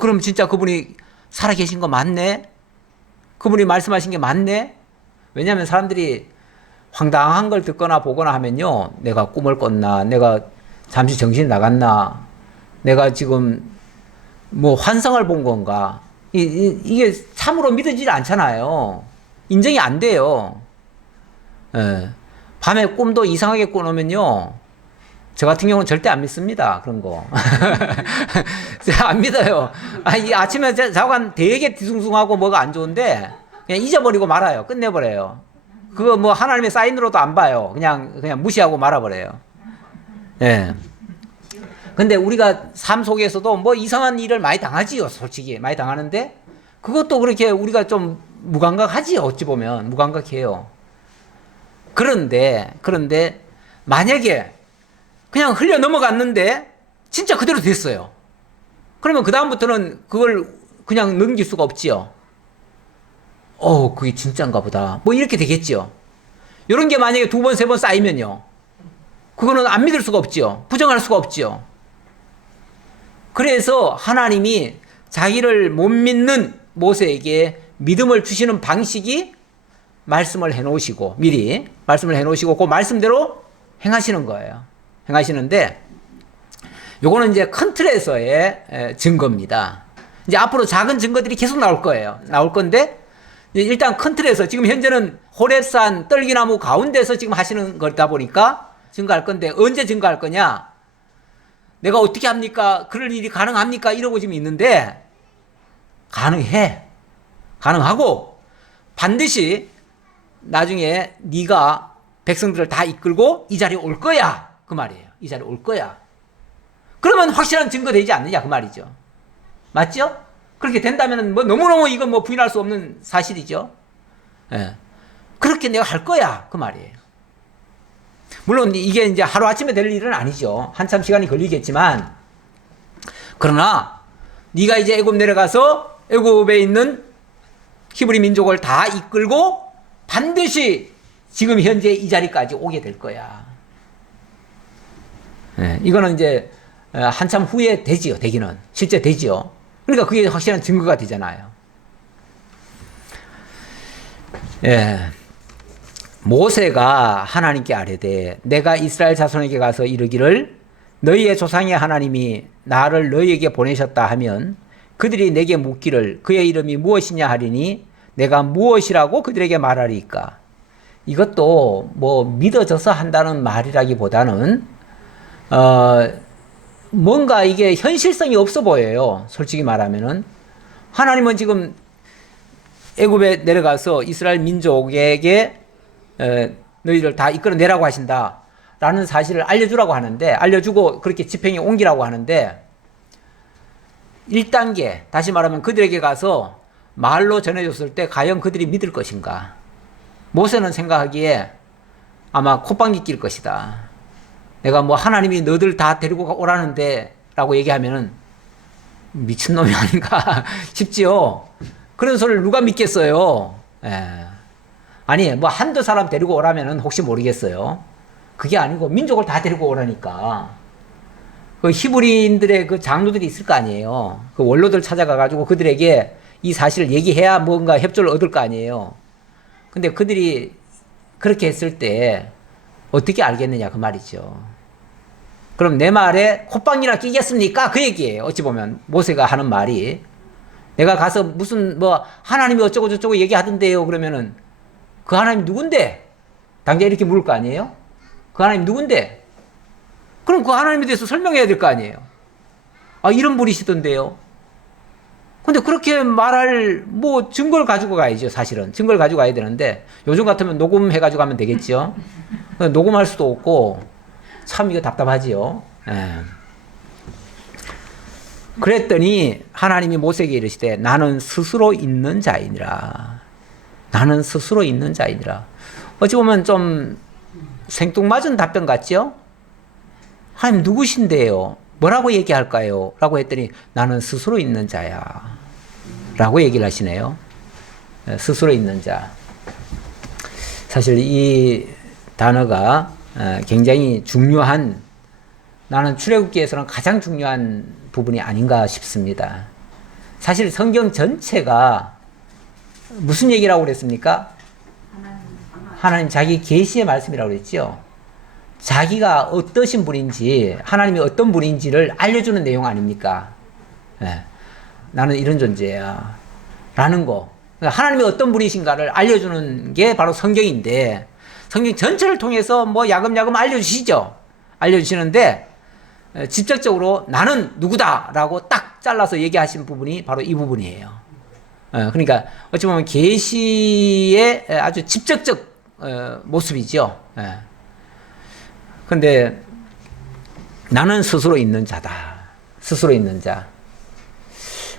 그럼 진짜 그분이 살아계신 거 맞네. 그분이 말씀하신 게 맞네. 왜냐하면 사람들이 황당한 걸 듣거나 보거나 하면요, 내가 꿈을 꿨나, 내가 잠시 정신이 나갔나, 내가 지금 뭐 환상을 본 건가, 이게 참으로 믿어지지 않잖아요. 인정이 안 돼요. 예. 밤에 꿈도 이상하게 꿔놓으면요, 저 같은 경우는 절대 안 믿습니다. 그런 거. 안 믿어요. 이 아침에 자고 되게 뒤숭숭하고 뭐가 안 좋은데, 그냥 잊어버리고 말아요. 끝내버려요. 그거 뭐 하나님의 사인으로도 안 봐요. 그냥 무시하고 말아버려요. 예. 근데 우리가 삶 속에서도 뭐 이상한 일을 많이 당하지요. 솔직히. 많이 당하는데, 그것도 그렇게 우리가 좀 무감각하지요. 어찌 보면. 무감각해요. 그런데, 만약에 그냥 흘려 넘어갔는데, 진짜 그대로 됐어요. 그러면 그다음부터는 그걸 그냥 넘길 수가 없지요. 그게 진짜인가 보다. 뭐 이렇게 되겠죠. 이런 게 만약에 2번, 3번 쌓이면요. 그거는 안 믿을 수가 없지요. 부정할 수가 없지요. 그래서 하나님이 자기를 못 믿는 모세에게 믿음을 주시는 방식이 말씀을 해놓으시고, 미리 말씀을 해놓으시고, 그 말씀대로 행하시는 거예요. 행하시는데, 요거는 이제 큰 틀에서의 증거입니다. 이제 앞으로 작은 증거들이 계속 나올 거예요. 나올 건데, 일단 큰 틀에서 지금 현재는 호렙산 떨기나무 가운데서 지금 하시는 거다 보니까 증거할 건데, 언제 증거할 거냐? 내가 어떻게 합니까? 그럴 일이 가능합니까? 이러고 지금 있는데, 가능해. 가능하고, 반드시 나중에 네가 백성들을 다 이끌고 이 자리에 올 거야. 그 말이에요. 이 자리에 올 거야. 그러면 확실한 증거 되지 않느냐? 그 말이죠. 맞죠? 그렇게 된다면 뭐 너무너무 이건 뭐 부인할 수 없는 사실이죠. 예. 그렇게 내가 할 거야. 그 말이에요. 물론 이게 이제 하루아침에 될 일은 아니죠. 한참 시간이 걸리겠지만, 그러나 네가 이제 애굽 내려가서 애굽에 있는 히브리 민족을 다 이끌고 반드시 지금 현재 이 자리까지 오게 될 거야. 예. 이거는 이제 한참 후에 되지요. 되기는. 실제 되지요. 그러니까 그게 확실한 증거가 되잖아요. 예. 모세가 하나님께 아뢰되 내가 이스라엘 자손에게 가서 이르기를 너희의 조상의 하나님이 나를 너희에게 보내셨다 하면 그들이 내게 묻기를 그의 이름이 무엇이냐 하리니 내가 무엇이라고 그들에게 말하리까. 이것도 뭐 믿어져서 한다는 말이라기보다는 뭔가 이게 현실성이 없어 보여요. 솔직히 말하면은 하나님은 지금 애굽에 내려가서 이스라엘 민족에게 너희를 다 이끌어내라고 하신다라는 사실을 알려주라고 하는데, 알려주고 그렇게 집행에 옮기라고 하는데, 1단계 다시 말하면 그들에게 가서 말로 전해줬을 때 과연 그들이 믿을 것인가. 모세는 생각하기에 아마 콧방귀 낄 것이다. 내가 뭐 하나님이 너들 다 데리고 오라는데 라고 얘기하면은 미친놈이 아닌가 싶지요. 그런 소리를 누가 믿겠어요. 아니 뭐 한두 사람 데리고 오라면은 혹시 모르겠어요. 그게 아니고 민족을 다 데리고 오라니까. 그 히브리인들의 그 장로들이 있을 거 아니에요. 그 원로들 찾아가가지고 그들에게 이 사실을 얘기해야 뭔가 협조를 얻을 거 아니에요. 근데 그들이 그렇게 했을 때 어떻게 알겠느냐 그 말이죠. 그럼 내 말에 콧방이나 끼겠습니까? 그 얘기예요. 어찌 보면 모세가 하는 말이, 내가 가서 무슨 뭐 하나님이 어쩌고 저쩌고 얘기하던데요 그러면은 그 하나님 누군데? 당장 이렇게 물을 거 아니에요? 그 하나님 누군데? 그럼 그 하나님에 대해서 설명해야 될 거 아니에요? 아 이런 분이시던데요. 근데 그렇게 말할 뭐 증거를 가지고 가야죠. 사실은 증거를 가지고 가야 되는데 요즘 같으면 녹음해가지고 하면 되겠죠. 녹음할 수도 없고 참 이거 답답하지요. 그랬더니 하나님이 모세에게 이르시되 나는 스스로 있는 자이니라. 나는 스스로 있는 자이니라. 어찌 보면 좀 생뚱맞은 답변 같죠? 하나님 누구신데요? 뭐라고 얘기할까요? 라고 했더니 나는 스스로 있는 자야 라고 얘기를 하시네요. 스스로 있는 자. 사실 이 단어가 굉장히 중요한, 나는 출애굽기에서는 가장 중요한 부분이 아닌가 싶습니다. 사실 성경 전체가 무슨 얘기라고 그랬습니까? 하나님 자기 계시의 말씀이라고 그랬죠. 자기가 어떠신 분인지, 하나님이 어떤 분인지를 알려주는 내용 아닙니까? 네. 나는 이런 존재야 라는 거, 하나님이 어떤 분이신가를 알려주는 게 바로 성경인데, 성경 전체를 통해서 뭐 야금야금 알려주시죠. 알려주시는데 직접적으로 나는 누구다 라고 딱 잘라서 얘기하신 부분이 바로 이 부분이에요. 그러니까 어찌 보면 계시의 아주 직접적 모습이죠. 근데 나는 스스로 있는 자다. 스스로 있는 자.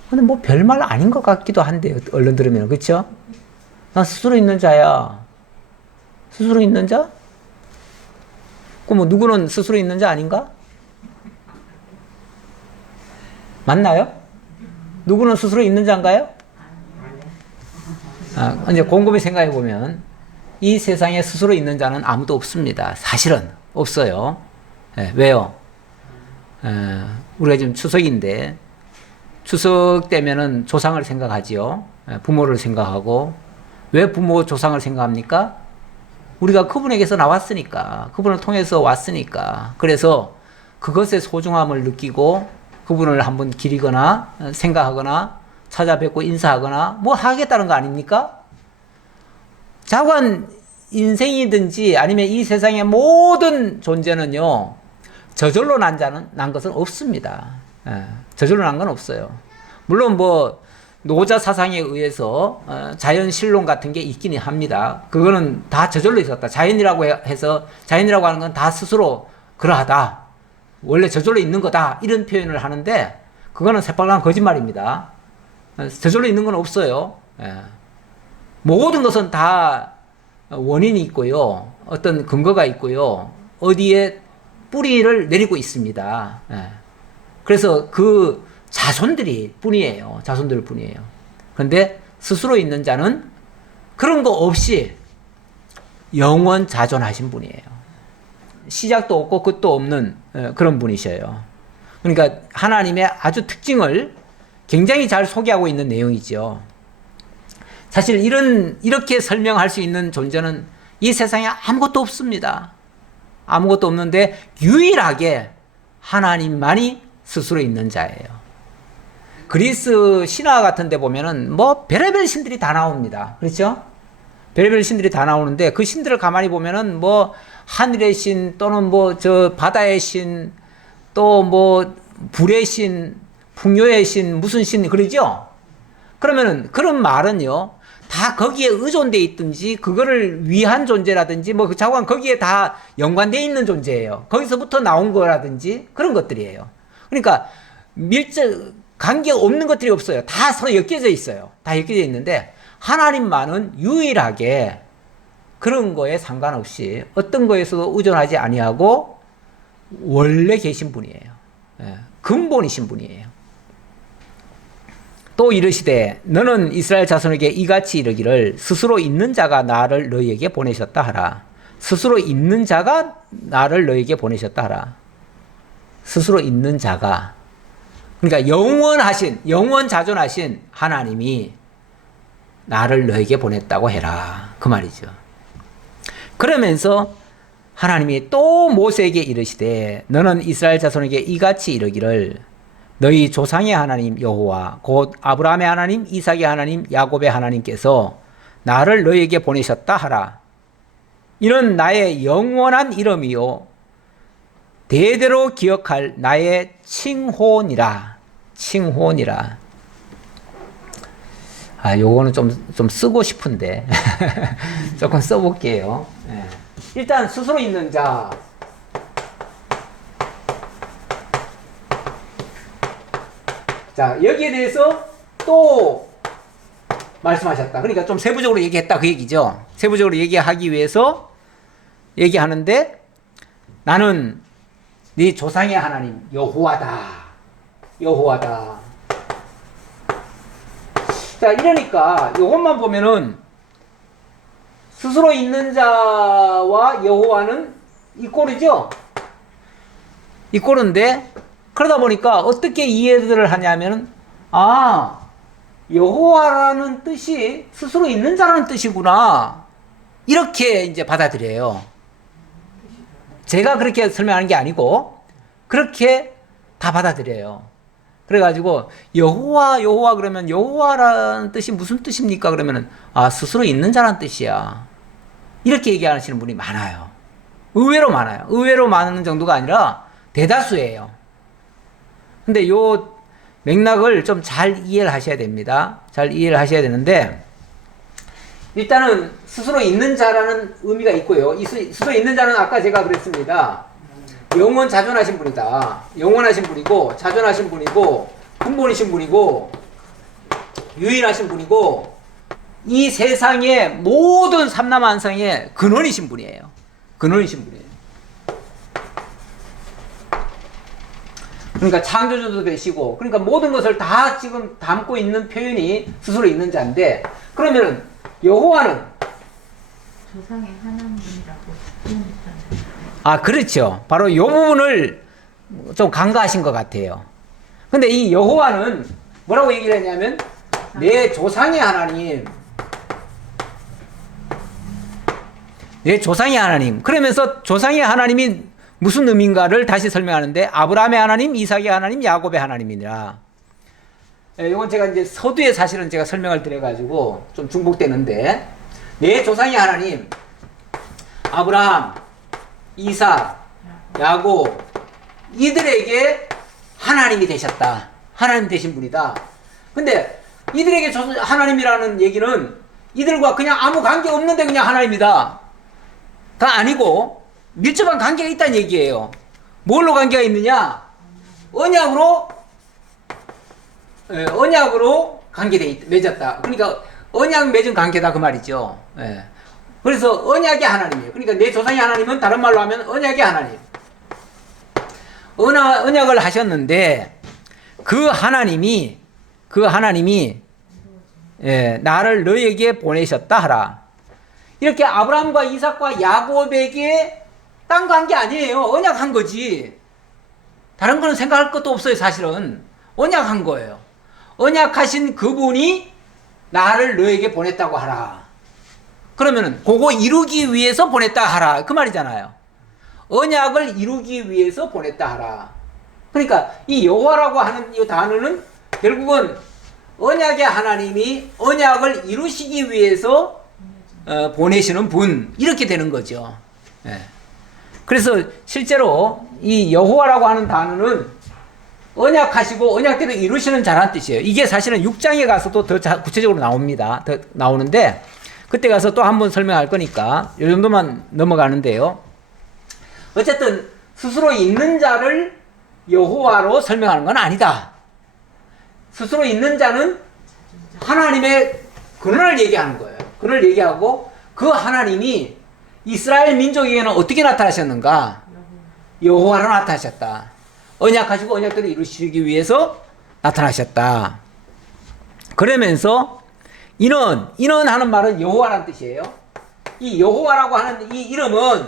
근데 뭐 별말 아닌 것 같기도 한데, 얼른 들으면. 그쵸? 나 스스로 있는 자야. 스스로 있는 자? 그럼 뭐 누구는 스스로 있는 자 아닌가? 맞나요? 누구는 스스로 있는 자인가요? 이제 곰곰이 생각해 보면 이 세상에 스스로 있는 자는 아무도 없습니다. 사실은 없어요. 왜요? 우리가 지금 추석인데 추석 때면은 조상을 생각하지요. 부모를 생각하고. 왜 부모 조상을 생각합니까? 우리가 그분에게서 나왔으니까, 그분을 통해서 왔으니까. 그래서 그것의 소중함을 느끼고 그분을 한번 기리거나 생각하거나 찾아뵙고 인사하거나 뭐 하겠다는 거 아닙니까? 자관 인생이든지 아니면 이 세상의 모든 존재는요, 저절로 난 것은 없습니다. 저절로 난 건 없어요. 물론 뭐 노자 사상에 의해서 자연 신론 같은 게 있기는 합니다. 그거는 다 저절로 있었다. 자연이라고 해서, 자연이라고 하는 건 다 스스로 그러하다, 원래 저절로 있는 거다, 이런 표현을 하는데 그거는 새빨간 거짓말입니다. 저절로 있는 건 없어요. 모든 것은 다 원인이 있고요, 어떤 근거가 있고요, 어디에 뿌리를 내리고 있습니다. 그래서 그 자손들이 뿐이에요. 자손들 뿐이에요. 그런데 스스로 있는 자는 그런 거 없이 영원 자존하신 분이에요. 시작도 없고 끝도 없는 그런 분이셔요. 그러니까 하나님의 아주 특징을 굉장히 잘 소개하고 있는 내용이죠. 사실 이렇게 설명할 수 있는 존재는 이 세상에 아무것도 없습니다. 아무것도 없는데 유일하게 하나님만이 스스로 있는 자예요. 그리스 신화 같은 데 보면은 뭐 별의별 신들이 다 나옵니다. 그렇죠? 별의별 신들이 다 나오는데 그 신들을 가만히 보면은 뭐 하늘의 신, 또는 뭐 저 바다의 신, 또 뭐 불의 신, 풍요의 신, 무슨 신, 그러죠? 그러면은 그런 말은요, 다 거기에 의존돼 있든지 그거를 위한 존재라든지 뭐 그 자관 거기에 다 연관돼 있는 존재예요. 거기서부터 나온 거라든지 그런 것들이에요. 그러니까 관계 없는 것들이 없어요. 다 서로 엮여져 있어요. 다 엮여져 있는데 하나님만은 유일하게 그런 거에 상관없이 어떤 거에서도 의존하지 아니하고 원래 계신 분이에요. 근본이신 분이에요. 또 이르시되 너는 이스라엘 자손에게 이같이 이르기를 스스로 있는 자가 나를 너희에게 보내셨다 하라. 스스로 있는 자가 나를 너희에게 보내셨다 하라. 스스로 있는 자가, 그러니까 영원 자존하신 하나님이 나를 너에게 보냈다고 해라, 그 말이죠. 그러면서 하나님이 또 모세에게 이르시되 너는 이스라엘 자손에게 이같이 이르기를 너희 조상의 하나님 여호와 곧 아브라함의 하나님, 이삭의 하나님, 야곱의 하나님께서 나를 너희에게 보내셨다 하라. 이는 나의 영원한 이름이요 대대로 기억할 나의 칭호니라. 칭호니라. 요거는 좀 쓰고 싶은데 조금 써볼게요. 일단 스스로 있는 자. 자, 여기에 대해서 또 말씀하셨다. 그러니까 좀 세부적으로 얘기했다, 그 얘기죠. 세부적으로 얘기하기 위해서 얘기하는데 나는 네 조상의 하나님 여호와다. 여호와다. 자, 이러니까 이것만 보면은 스스로 있는 자와 여호와는 이 꼴이죠. 이 꼴인데 그러다 보니까 어떻게 이해를 하냐면은 여호와라는 뜻이 스스로 있는 자라는 뜻이구나. 이렇게 이제 받아들여요. 제가 그렇게 설명하는 게 아니고 그렇게 다 받아들여요. 그래가지고 여호와 그러면 여호와라는 뜻이 무슨 뜻입니까? 그러면은 스스로 있는 자라는 뜻이야. 이렇게 얘기하시는 분이 많아요. 의외로 많아요. 의외로 많은 정도가 아니라 대다수예요. 근데 요 맥락을 좀 잘 이해를 하셔야 됩니다. 잘 이해를 하셔야 되는데 일단은 스스로 있는 자라는 의미가 있고요. 이 스스로 있는 자는 아까 제가 그랬습니다. 영원 자존하신 분이다. 영원하신 분이고 자존하신 분이고 근본이신 분이고 유일하신 분이고 이 세상의 모든 삼라만상의 근원이신 분이에요. 근원이신 분이에요. 그러니까 창조주도 되시고 그러니까 모든 것을 다 지금 담고 있는 표현이 스스로 있는 자인데 그러면은 여호와는 조상의 하나님이라고 표현했잖아요. 그렇죠. 바로 이 부분을 좀 간과하신 것 같아요. 근데 이 여호와는 뭐라고 얘기를 했냐면 내 조상의 하나님, 내 조상의 하나님. 그러면서 조상의 하나님이 무슨 의미인가를 다시 설명하는데 아브라함의 하나님, 이삭의 하나님, 야곱의 하나님이니라. 이건 제가 이제 서두에 사실은 제가 설명을 드려가지고 좀 중복되는데 내 조상의 하나님 아브라함, 이삭, 야곱 이들에게 하나님이 되셨다. 하나님 되신 분이다. 근데 이들에게 하나님이라는 얘기는 이들과 그냥 아무 관계 없는데 그냥 하나님이다. 가 아니고 밀접한 관계가 있다는 얘기예요. 뭘로 관계가 있느냐? 언약으로 맺었다. 그러니까 언약 맺은 관계다 그 말이죠. 예. 그래서 언약의 하나님이에요. 그러니까 내 조상의 하나님은 다른 말로 하면 언약의 하나님. 언약을 하셨는데 그 하나님이 나를 너에게 보내셨다 하라. 이렇게 아브라함과 이삭과 야곱에게 딴 관계 아니에요. 언약한 거지. 다른 거는 생각할 것도 없어요. 사실은 언약한 거예요. 언약하신 그분이 나를 너에게 보냈다고 하라. 그러면은 그거 이루기 위해서 보냈다 하라. 그 말이잖아요. 언약을 이루기 위해서 보냈다 하라. 그러니까 이 여호와라고 하는 이 단어는 결국은 언약의 하나님이 언약을 이루시기 위해서 보내시는 분 이렇게 되는 거죠. 예. 그래서 실제로 이 여호와라고 하는 단어는 언약하시고 언약대로 이루시는 자라는 뜻이에요. 이게 사실은 6장에 가서도 더 구체적으로 나옵니다. 더 나오는데 그때 가서 또 한번 설명할 거니까 이 정도만 넘어가는데요. 어쨌든 스스로 있는 자를 여호와로 설명하는 건 아니다. 스스로 있는 자는 하나님의 근원을 얘기하는 거예요. 근원을 얘기하고 그 하나님이 이스라엘 민족에게는 어떻게 나타나셨는가? 여호와로 나타나셨다. 언약하시고 언약대로 이루시기 위해서 나타나셨다. 그러면서 인원 하는 말은 여호와라는 뜻이에요. 이 여호와라고 하는 이 이름은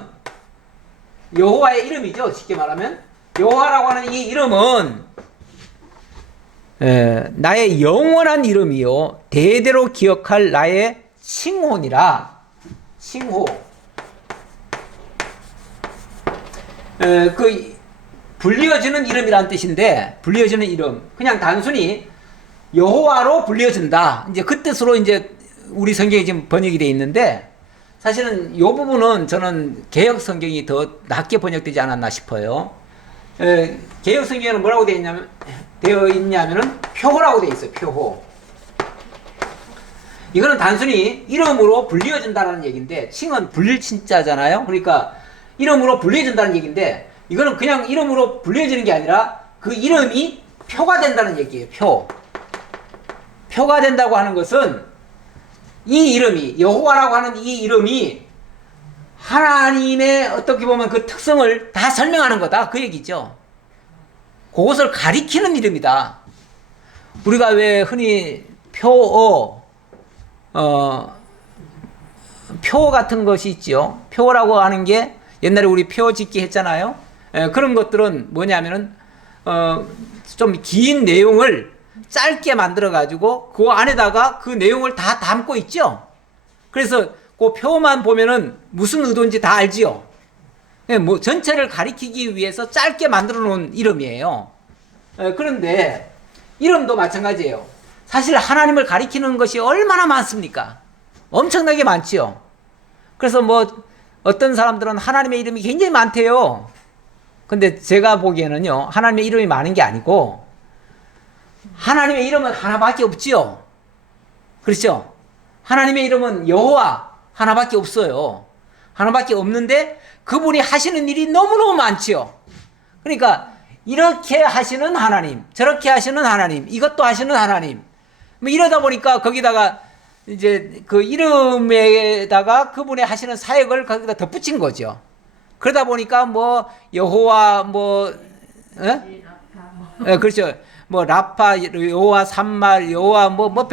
여호와의 이름이죠. 쉽게 말하면 여호와라고 하는 이 이름은 나의 영원한 이름이요 대대로 기억할 나의 칭호니라. 칭호. 그 불리어지는 이름이라는 뜻인데 불리어지는 이름 그냥 단순히 여호와로 불리어진다. 이제 그 뜻으로 이제 우리 성경이 지금 번역이 되어 있는데 사실은 이 부분은 저는 개역 성경이 더 낮게 번역되지 않았나 싶어요. 개역 성경에는 뭐라고 되어 있냐면은 표호라고 되어 있어요. 표호. 이거는 단순히 이름으로 불리어진다는 얘기인데 칭은 불릴 친자잖아요. 그러니까 이름으로 불리어진다는 얘기인데 이거는 그냥 이름으로 불리어지는 게 아니라 그 이름이 표가 된다는 얘기예요. 표가 된다고 하는 것은 이 이름이 여호와라고 하는 이 이름이 하나님의 어떻게 보면 그 특성을 다 설명하는 거다. 그 얘기죠. 그것을 가리키는 이름이다. 우리가 왜 흔히 표 같은 것이 있죠. 표라고 하는 게 옛날에 우리 표 짓기 했잖아요. 그런 것들은 뭐냐면은 좀 긴 내용을 짧게 만들어 가지고 그 안에다가 그 내용을 다 담고 있죠. 그래서 그 표만 보면은 무슨 의도인지 다 알지요. 뭐 전체를 가리키기 위해서 짧게 만들어 놓은 이름이에요. 그런데 이름도 마찬가지예요. 사실 하나님을 가리키는 것이 얼마나 많습니까? 엄청나게 많지요. 그래서 뭐 어떤 사람들은 하나님의 이름이 굉장히 많대요. 근데 제가 보기에는요, 하나님의 이름이 많은 게 아니고 하나님의 이름은 하나밖에 없지요. 그렇죠? 하나님의 이름은 여호와 하나밖에 없어요. 하나밖에 없는데 그분이 하시는 일이 너무너무 많지요. 그러니까 이렇게 하시는 하나님, 저렇게 하시는 하나님, 이것도 하시는 하나님. 뭐 이러다 보니까 거기다가 이제 그 이름에다가 그분의 하시는 사역을 거기다 덧붙인 거죠. 그러다 보니까 뭐 여호와 뭐 그렇죠. 뭐 라파, 여호와 산말, 여호와 뭐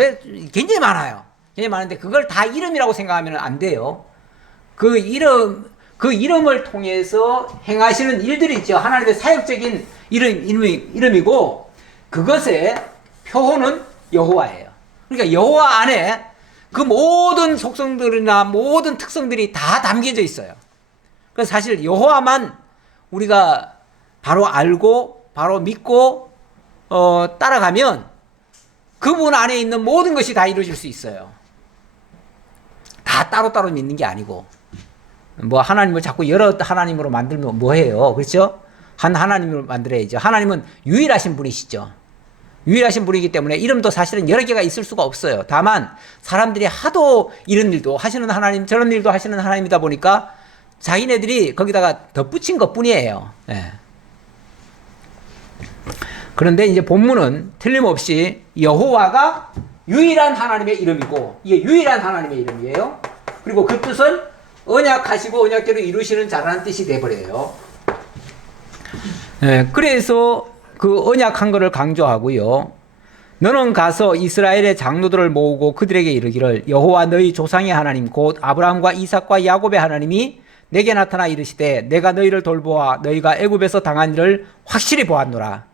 굉장히 많아요. 굉장히 많은데 그걸 다 이름이라고 생각하면 안 돼요. 그 이름을 통해서 행하시는 일들이 있죠. 하나님의 사역적인 이름이고 그것의 표호는 여호와예요. 그러니까 여호와 안에 그 모든 속성들이나 모든 특성들이 다 담겨져 있어요. 그래서 사실 여호와만 우리가 바로 알고 바로 믿고 따라가면 그분 안에 있는 모든 것이 다 이루어질 수 있어요. 다 따로따로 믿는 게 아니고 뭐 하나님을 자꾸 여러 하나님으로 만들면 뭐해요? 그렇죠? 한 하나님으로 만들어야죠. 하나님은 유일하신 분이시죠. 유일하신 분이기 때문에 이름도 사실은 여러 개가 있을 수가 없어요. 다만 사람들이 하도 이런 일도 하시는 하나님 저런 일도 하시는 하나님이다 보니까 자기네들이 거기다가 덧붙인 것뿐이에요. 네. 그런데 이제 본문은 틀림없이 여호와가 유일한 하나님의 이름이고 이게 유일한 하나님의 이름이에요. 그리고 그 뜻은 언약하시고 언약대로 이루시는 자라는 뜻이 돼버려요. 네, 그래서 그 언약한 것을 강조하고요. 너는 가서 이스라엘의 장로들을 모으고 그들에게 이르기를 여호와 너희 조상의 하나님 곧 아브라함과 이삭과 야곱의 하나님이 내게 나타나 이르시되 내가 너희를 돌보아 너희가 애굽에서 당한 일을 확실히 보았노라.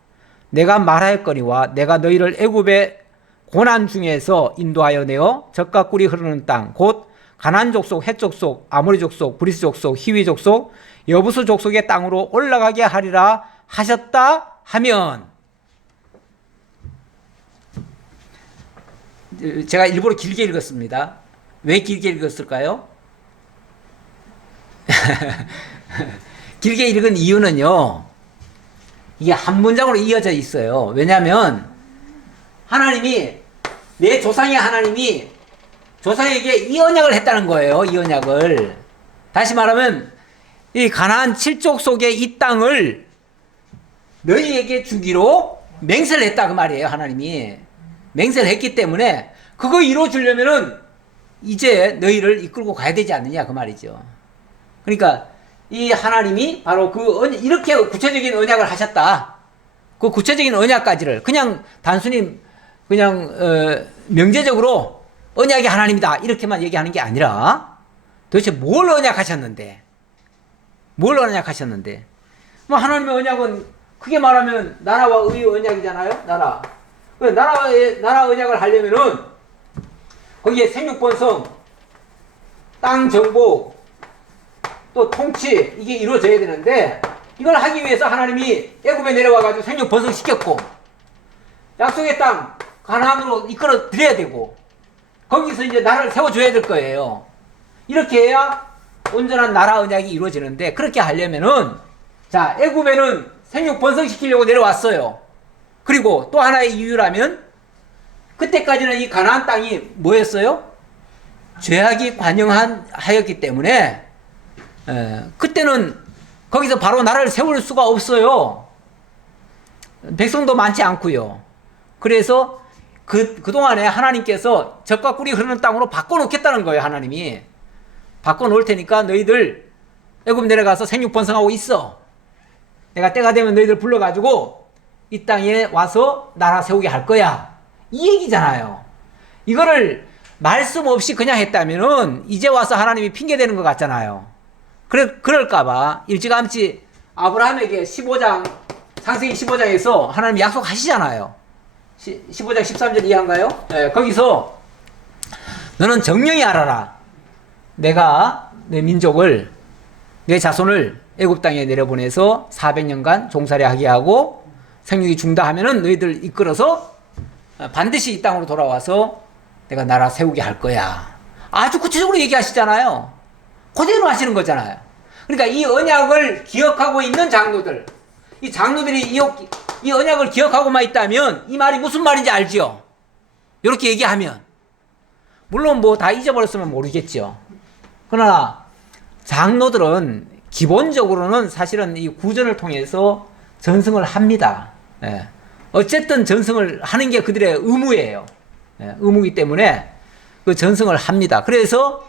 내가 말하였거니와 내가 너희를 애굽의 고난 중에서 인도하여 내어 젖과 꿀이 흐르는 땅 곧 가나안 족속, 헷 족속, 아모리 족속, 브리스 족속, 히위 족속, 여부수 족속의 땅으로 올라가게 하리라 하셨다 하면 제가 일부러 길게 읽었습니다. 왜 길게 읽었을까요? 길게 읽은 이유는요. 이게 한 문장으로 이어져 있어요. 왜냐하면 하나님이 내 조상의 하나님이 조상에게 이 언약을 했다는 거예요. 이 언약을. 다시 말하면 이 가나안 7족 속의 이 땅을 너희에게 주기로 맹세를 했다 그 말이에요. 하나님이 맹세를 했기 때문에 그거 이루어 주려면은 이제 너희를 이끌고 가야 되지 않느냐 그 말이죠. 그러니까 이 하나님이 바로 이렇게 구체적인 언약을 하셨다. 그 구체적인 언약까지를 그냥 단순히 그냥 명제적으로 언약이 하나님이다 이렇게만 얘기하는 게 아니라 도대체 뭘 언약하셨는데 뭐 하나님의 언약은 크게 말하면 나라와 의의 언약이잖아요. 나라 언약을 하려면은 거기에 생육번성 땅 정복 또 통치 이게 이루어져야 되는데 이걸 하기 위해서 하나님이 애굽에 내려와가지고 생육 번성시켰고 약속의 땅 가나안으로 이끌어 드려야 되고 거기서 이제 나라를 세워줘야 될 거예요. 이렇게 해야 온전한 나라 언약이 이루어지는데 그렇게 하려면은 자 애굽에는 생육 번성시키려고 내려왔어요. 그리고 또 하나의 이유라면 그때까지는 이 가나안 땅이 뭐였어요? 죄악이 관영하였기 때문에 그때는 거기서 바로 나라를 세울 수가 없어요. 백성도 많지 않고요. 그래서 그동안에 하나님께서 젖과 꿀이 흐르는 땅으로 바꿔놓겠다는 거예요. 하나님이 바꿔놓을 테니까 너희들 애굽 내려가서 생육 번성하고 있어. 내가 때가 되면 너희들 불러가지고 이 땅에 와서 나라 세우게 할 거야. 이 얘기잖아요. 이거를 말씀 없이 그냥 했다면은 이제 와서 하나님이 핑계대는 것 같잖아요. 그럴까봐 일찌감치 아브라함에게 15장, 창세기 15장에서 하나님이 약속하시잖아요. 15장 13절 이하인가요? 네, 거기서 너는 정령히 알아라. 내가 내 민족을, 내 자손을 애굽 땅에 내려보내서 400년간 종살이 하게 하고 생육이 중다하면은 너희들 이끌어서 반드시 이 땅으로 돌아와서 내가 나라 세우게 할 거야. 아주 구체적으로 얘기하시잖아요. 그대로 하시는 거잖아요. 그러니까 이 언약을 기억하고 있는 장로들, 이 장로들이 이 언약을 기억하고만 있다면 이 말이 무슨 말인지 알지요? 이렇게 얘기하면. 물론 뭐 다 잊어버렸으면 모르겠죠. 그러나 장로들은 기본적으로는 사실은 이 구전을 통해서 전승을 합니다. 예. 어쨌든 전승을 하는 게 그들의 의무예요. 예. 의무이기 때문에 그 전승을 합니다. 그래서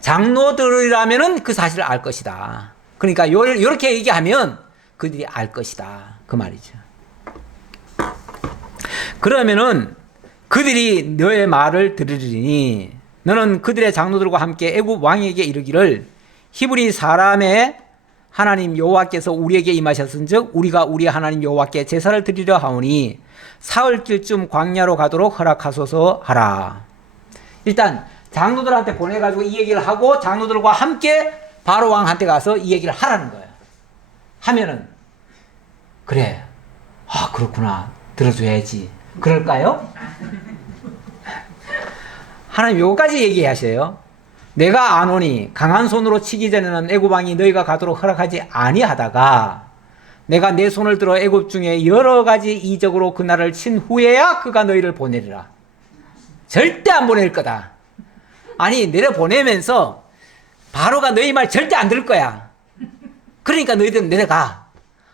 장로들이라면은 그 사실을 알 것이다. 그러니까 요렇게 얘기하면 그들이 알 것이다. 그 말이죠. 그러면은 그들이 너의 말을 들으리니 너는 그들의 장로들과 함께 애굽 왕에게 이르기를 히브리 사람의 하나님 여호와께서 우리에게 임하셨은즉 우리가 우리 하나님 여호와께 제사를 드리려 하오니 사흘길쯤 광야로 가도록 허락하소서 하라. 일단 장로들한테 보내가지고 이 얘기를 하고 장로들과 함께 바로 왕한테 가서 이 얘기를 하라는 거예요. 하면은 그래, 아 그렇구나, 들어줘야지. 그럴까요? 하나님 요거까지 얘기하셔요. 내가 아노니 강한 손으로 치기 전에는 애굽 왕이 너희가 가도록 허락하지 아니하다가 내가 내 손을 들어 애굽 중에 여러 가지 이적으로 그 나라를 친 후에야 그가 너희를 보내리라. 절대 안 보낼 거다. 아니 내려 보내면서 바로가 너희 말 절대 안 들을 거야. 그러니까 너희들은 내려가.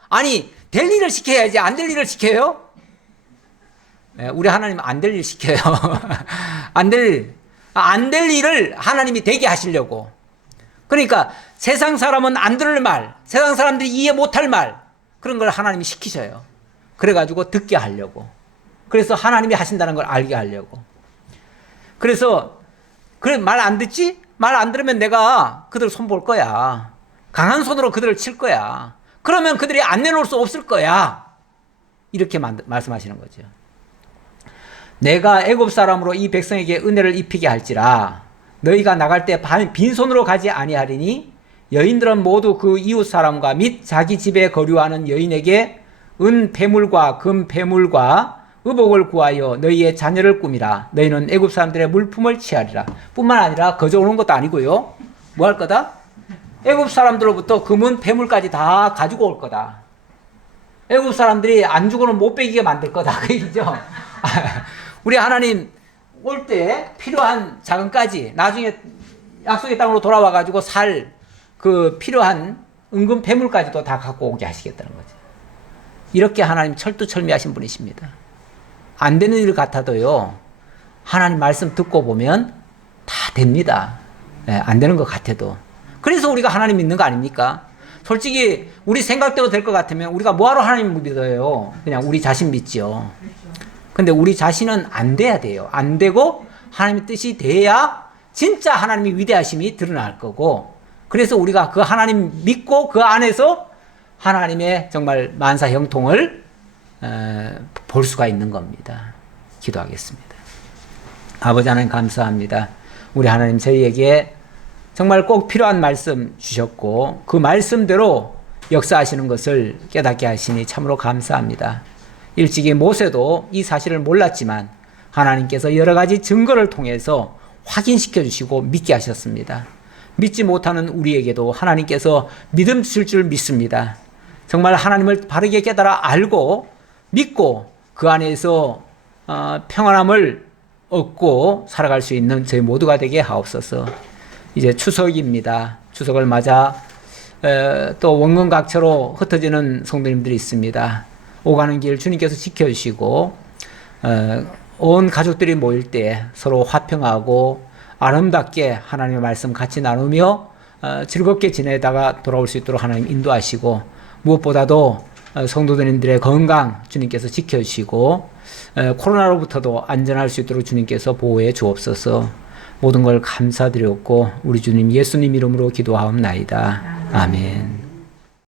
아니 될 일을 시켜야지 안 될 일을 시켜요? 네, 우리 하나님 안 될 일 시켜요. 안 될 일을 하나님이 되게 하시려고. 그러니까 세상 사람은 안 들을 말, 세상 사람들이 이해 못할 말, 그런 걸 하나님이 시키셔요. 그래가지고 듣게 하려고. 그래서 하나님이 하신다는 걸 알게 하려고. 그래서 그래 말 안 듣지? 말 안 들으면 내가 그들 손 볼 거야. 강한 손으로 그들을 칠 거야. 그러면 그들이 안 내놓을 수 없을 거야. 이렇게 말씀하시는 거죠. 내가 애굽 사람으로 이 백성에게 은혜를 입히게 할지라 너희가 나갈 때 빈손으로 가지 아니하리니 여인들은 모두 그 이웃 사람과 및 자기 집에 거류하는 여인에게 은 패물과 금 패물과 의복을 구하여 너희의 자녀를 꾸미라. 너희는 애굽 사람들의 물품을 취하리라. 뿐만 아니라 거저 오는 것도 아니고요. 뭐 할 거다? 애굽 사람들로부터 금은 패물까지 다 가지고 올 거다. 애굽 사람들이 안 주고는 못 베기게 만들 거다. 그 얘기죠. 우리 하나님 올 때 필요한 자금까지 나중에 약속의 땅으로 돌아와 가지고 살 그 필요한 은금 패물까지도 다 갖고 오게 하시겠다는 거죠. 이렇게 하나님 철두철미하신 분이십니다. 안 되는 일 같아도요, 하나님 말씀 듣고 보면 다 됩니다. 네, 안 되는 것 같아도. 그래서 우리가 하나님 믿는 거 아닙니까? 솔직히 우리 생각대로 될 것 같으면 우리가 뭐하러 하나님 믿어요? 그냥 우리 자신 믿지요. 근데 우리 자신은 안 돼야 돼요. 안 되고 하나님의 뜻이 돼야 진짜 하나님의 위대하심이 드러날 거고, 그래서 우리가 그 하나님 믿고 그 안에서 하나님의 정말 만사 형통을 볼 수가 있는 겁니다. 기도하겠습니다. 아버지 하나님 감사합니다. 우리 하나님 저희에게 정말 꼭 필요한 말씀 주셨고 그 말씀대로 역사하시는 것을 깨닫게 하시니 참으로 감사합니다. 일찍이 모세도 이 사실을 몰랐지만 하나님께서 여러 가지 증거를 통해서 확인시켜 주시고 믿게 하셨습니다. 믿지 못하는 우리에게도 하나님께서 믿음 주실 줄 믿습니다. 정말 하나님을 바르게 깨달아 알고 믿고 그 안에서 평안함을 얻고 살아갈 수 있는 저희 모두가 되게 하옵소서. 이제 추석입니다. 추석을 맞아 또 원근각처로 흩어지는 성도님들이 있습니다. 오가는 길 주님께서 지켜주시고 온 가족들이 모일 때 서로 화평하고 아름답게 하나님의 말씀 같이 나누며 즐겁게 지내다가 돌아올 수 있도록 하나님 인도하시고, 무엇보다도 성도들의 건강 주님께서 지켜주시고, 코로나로부터도 안전할 수 있도록 주님께서 보호해 주옵소서. 모든 걸 감사드렸고 우리 주님 예수님 이름으로 기도하옵나이다. 아멘.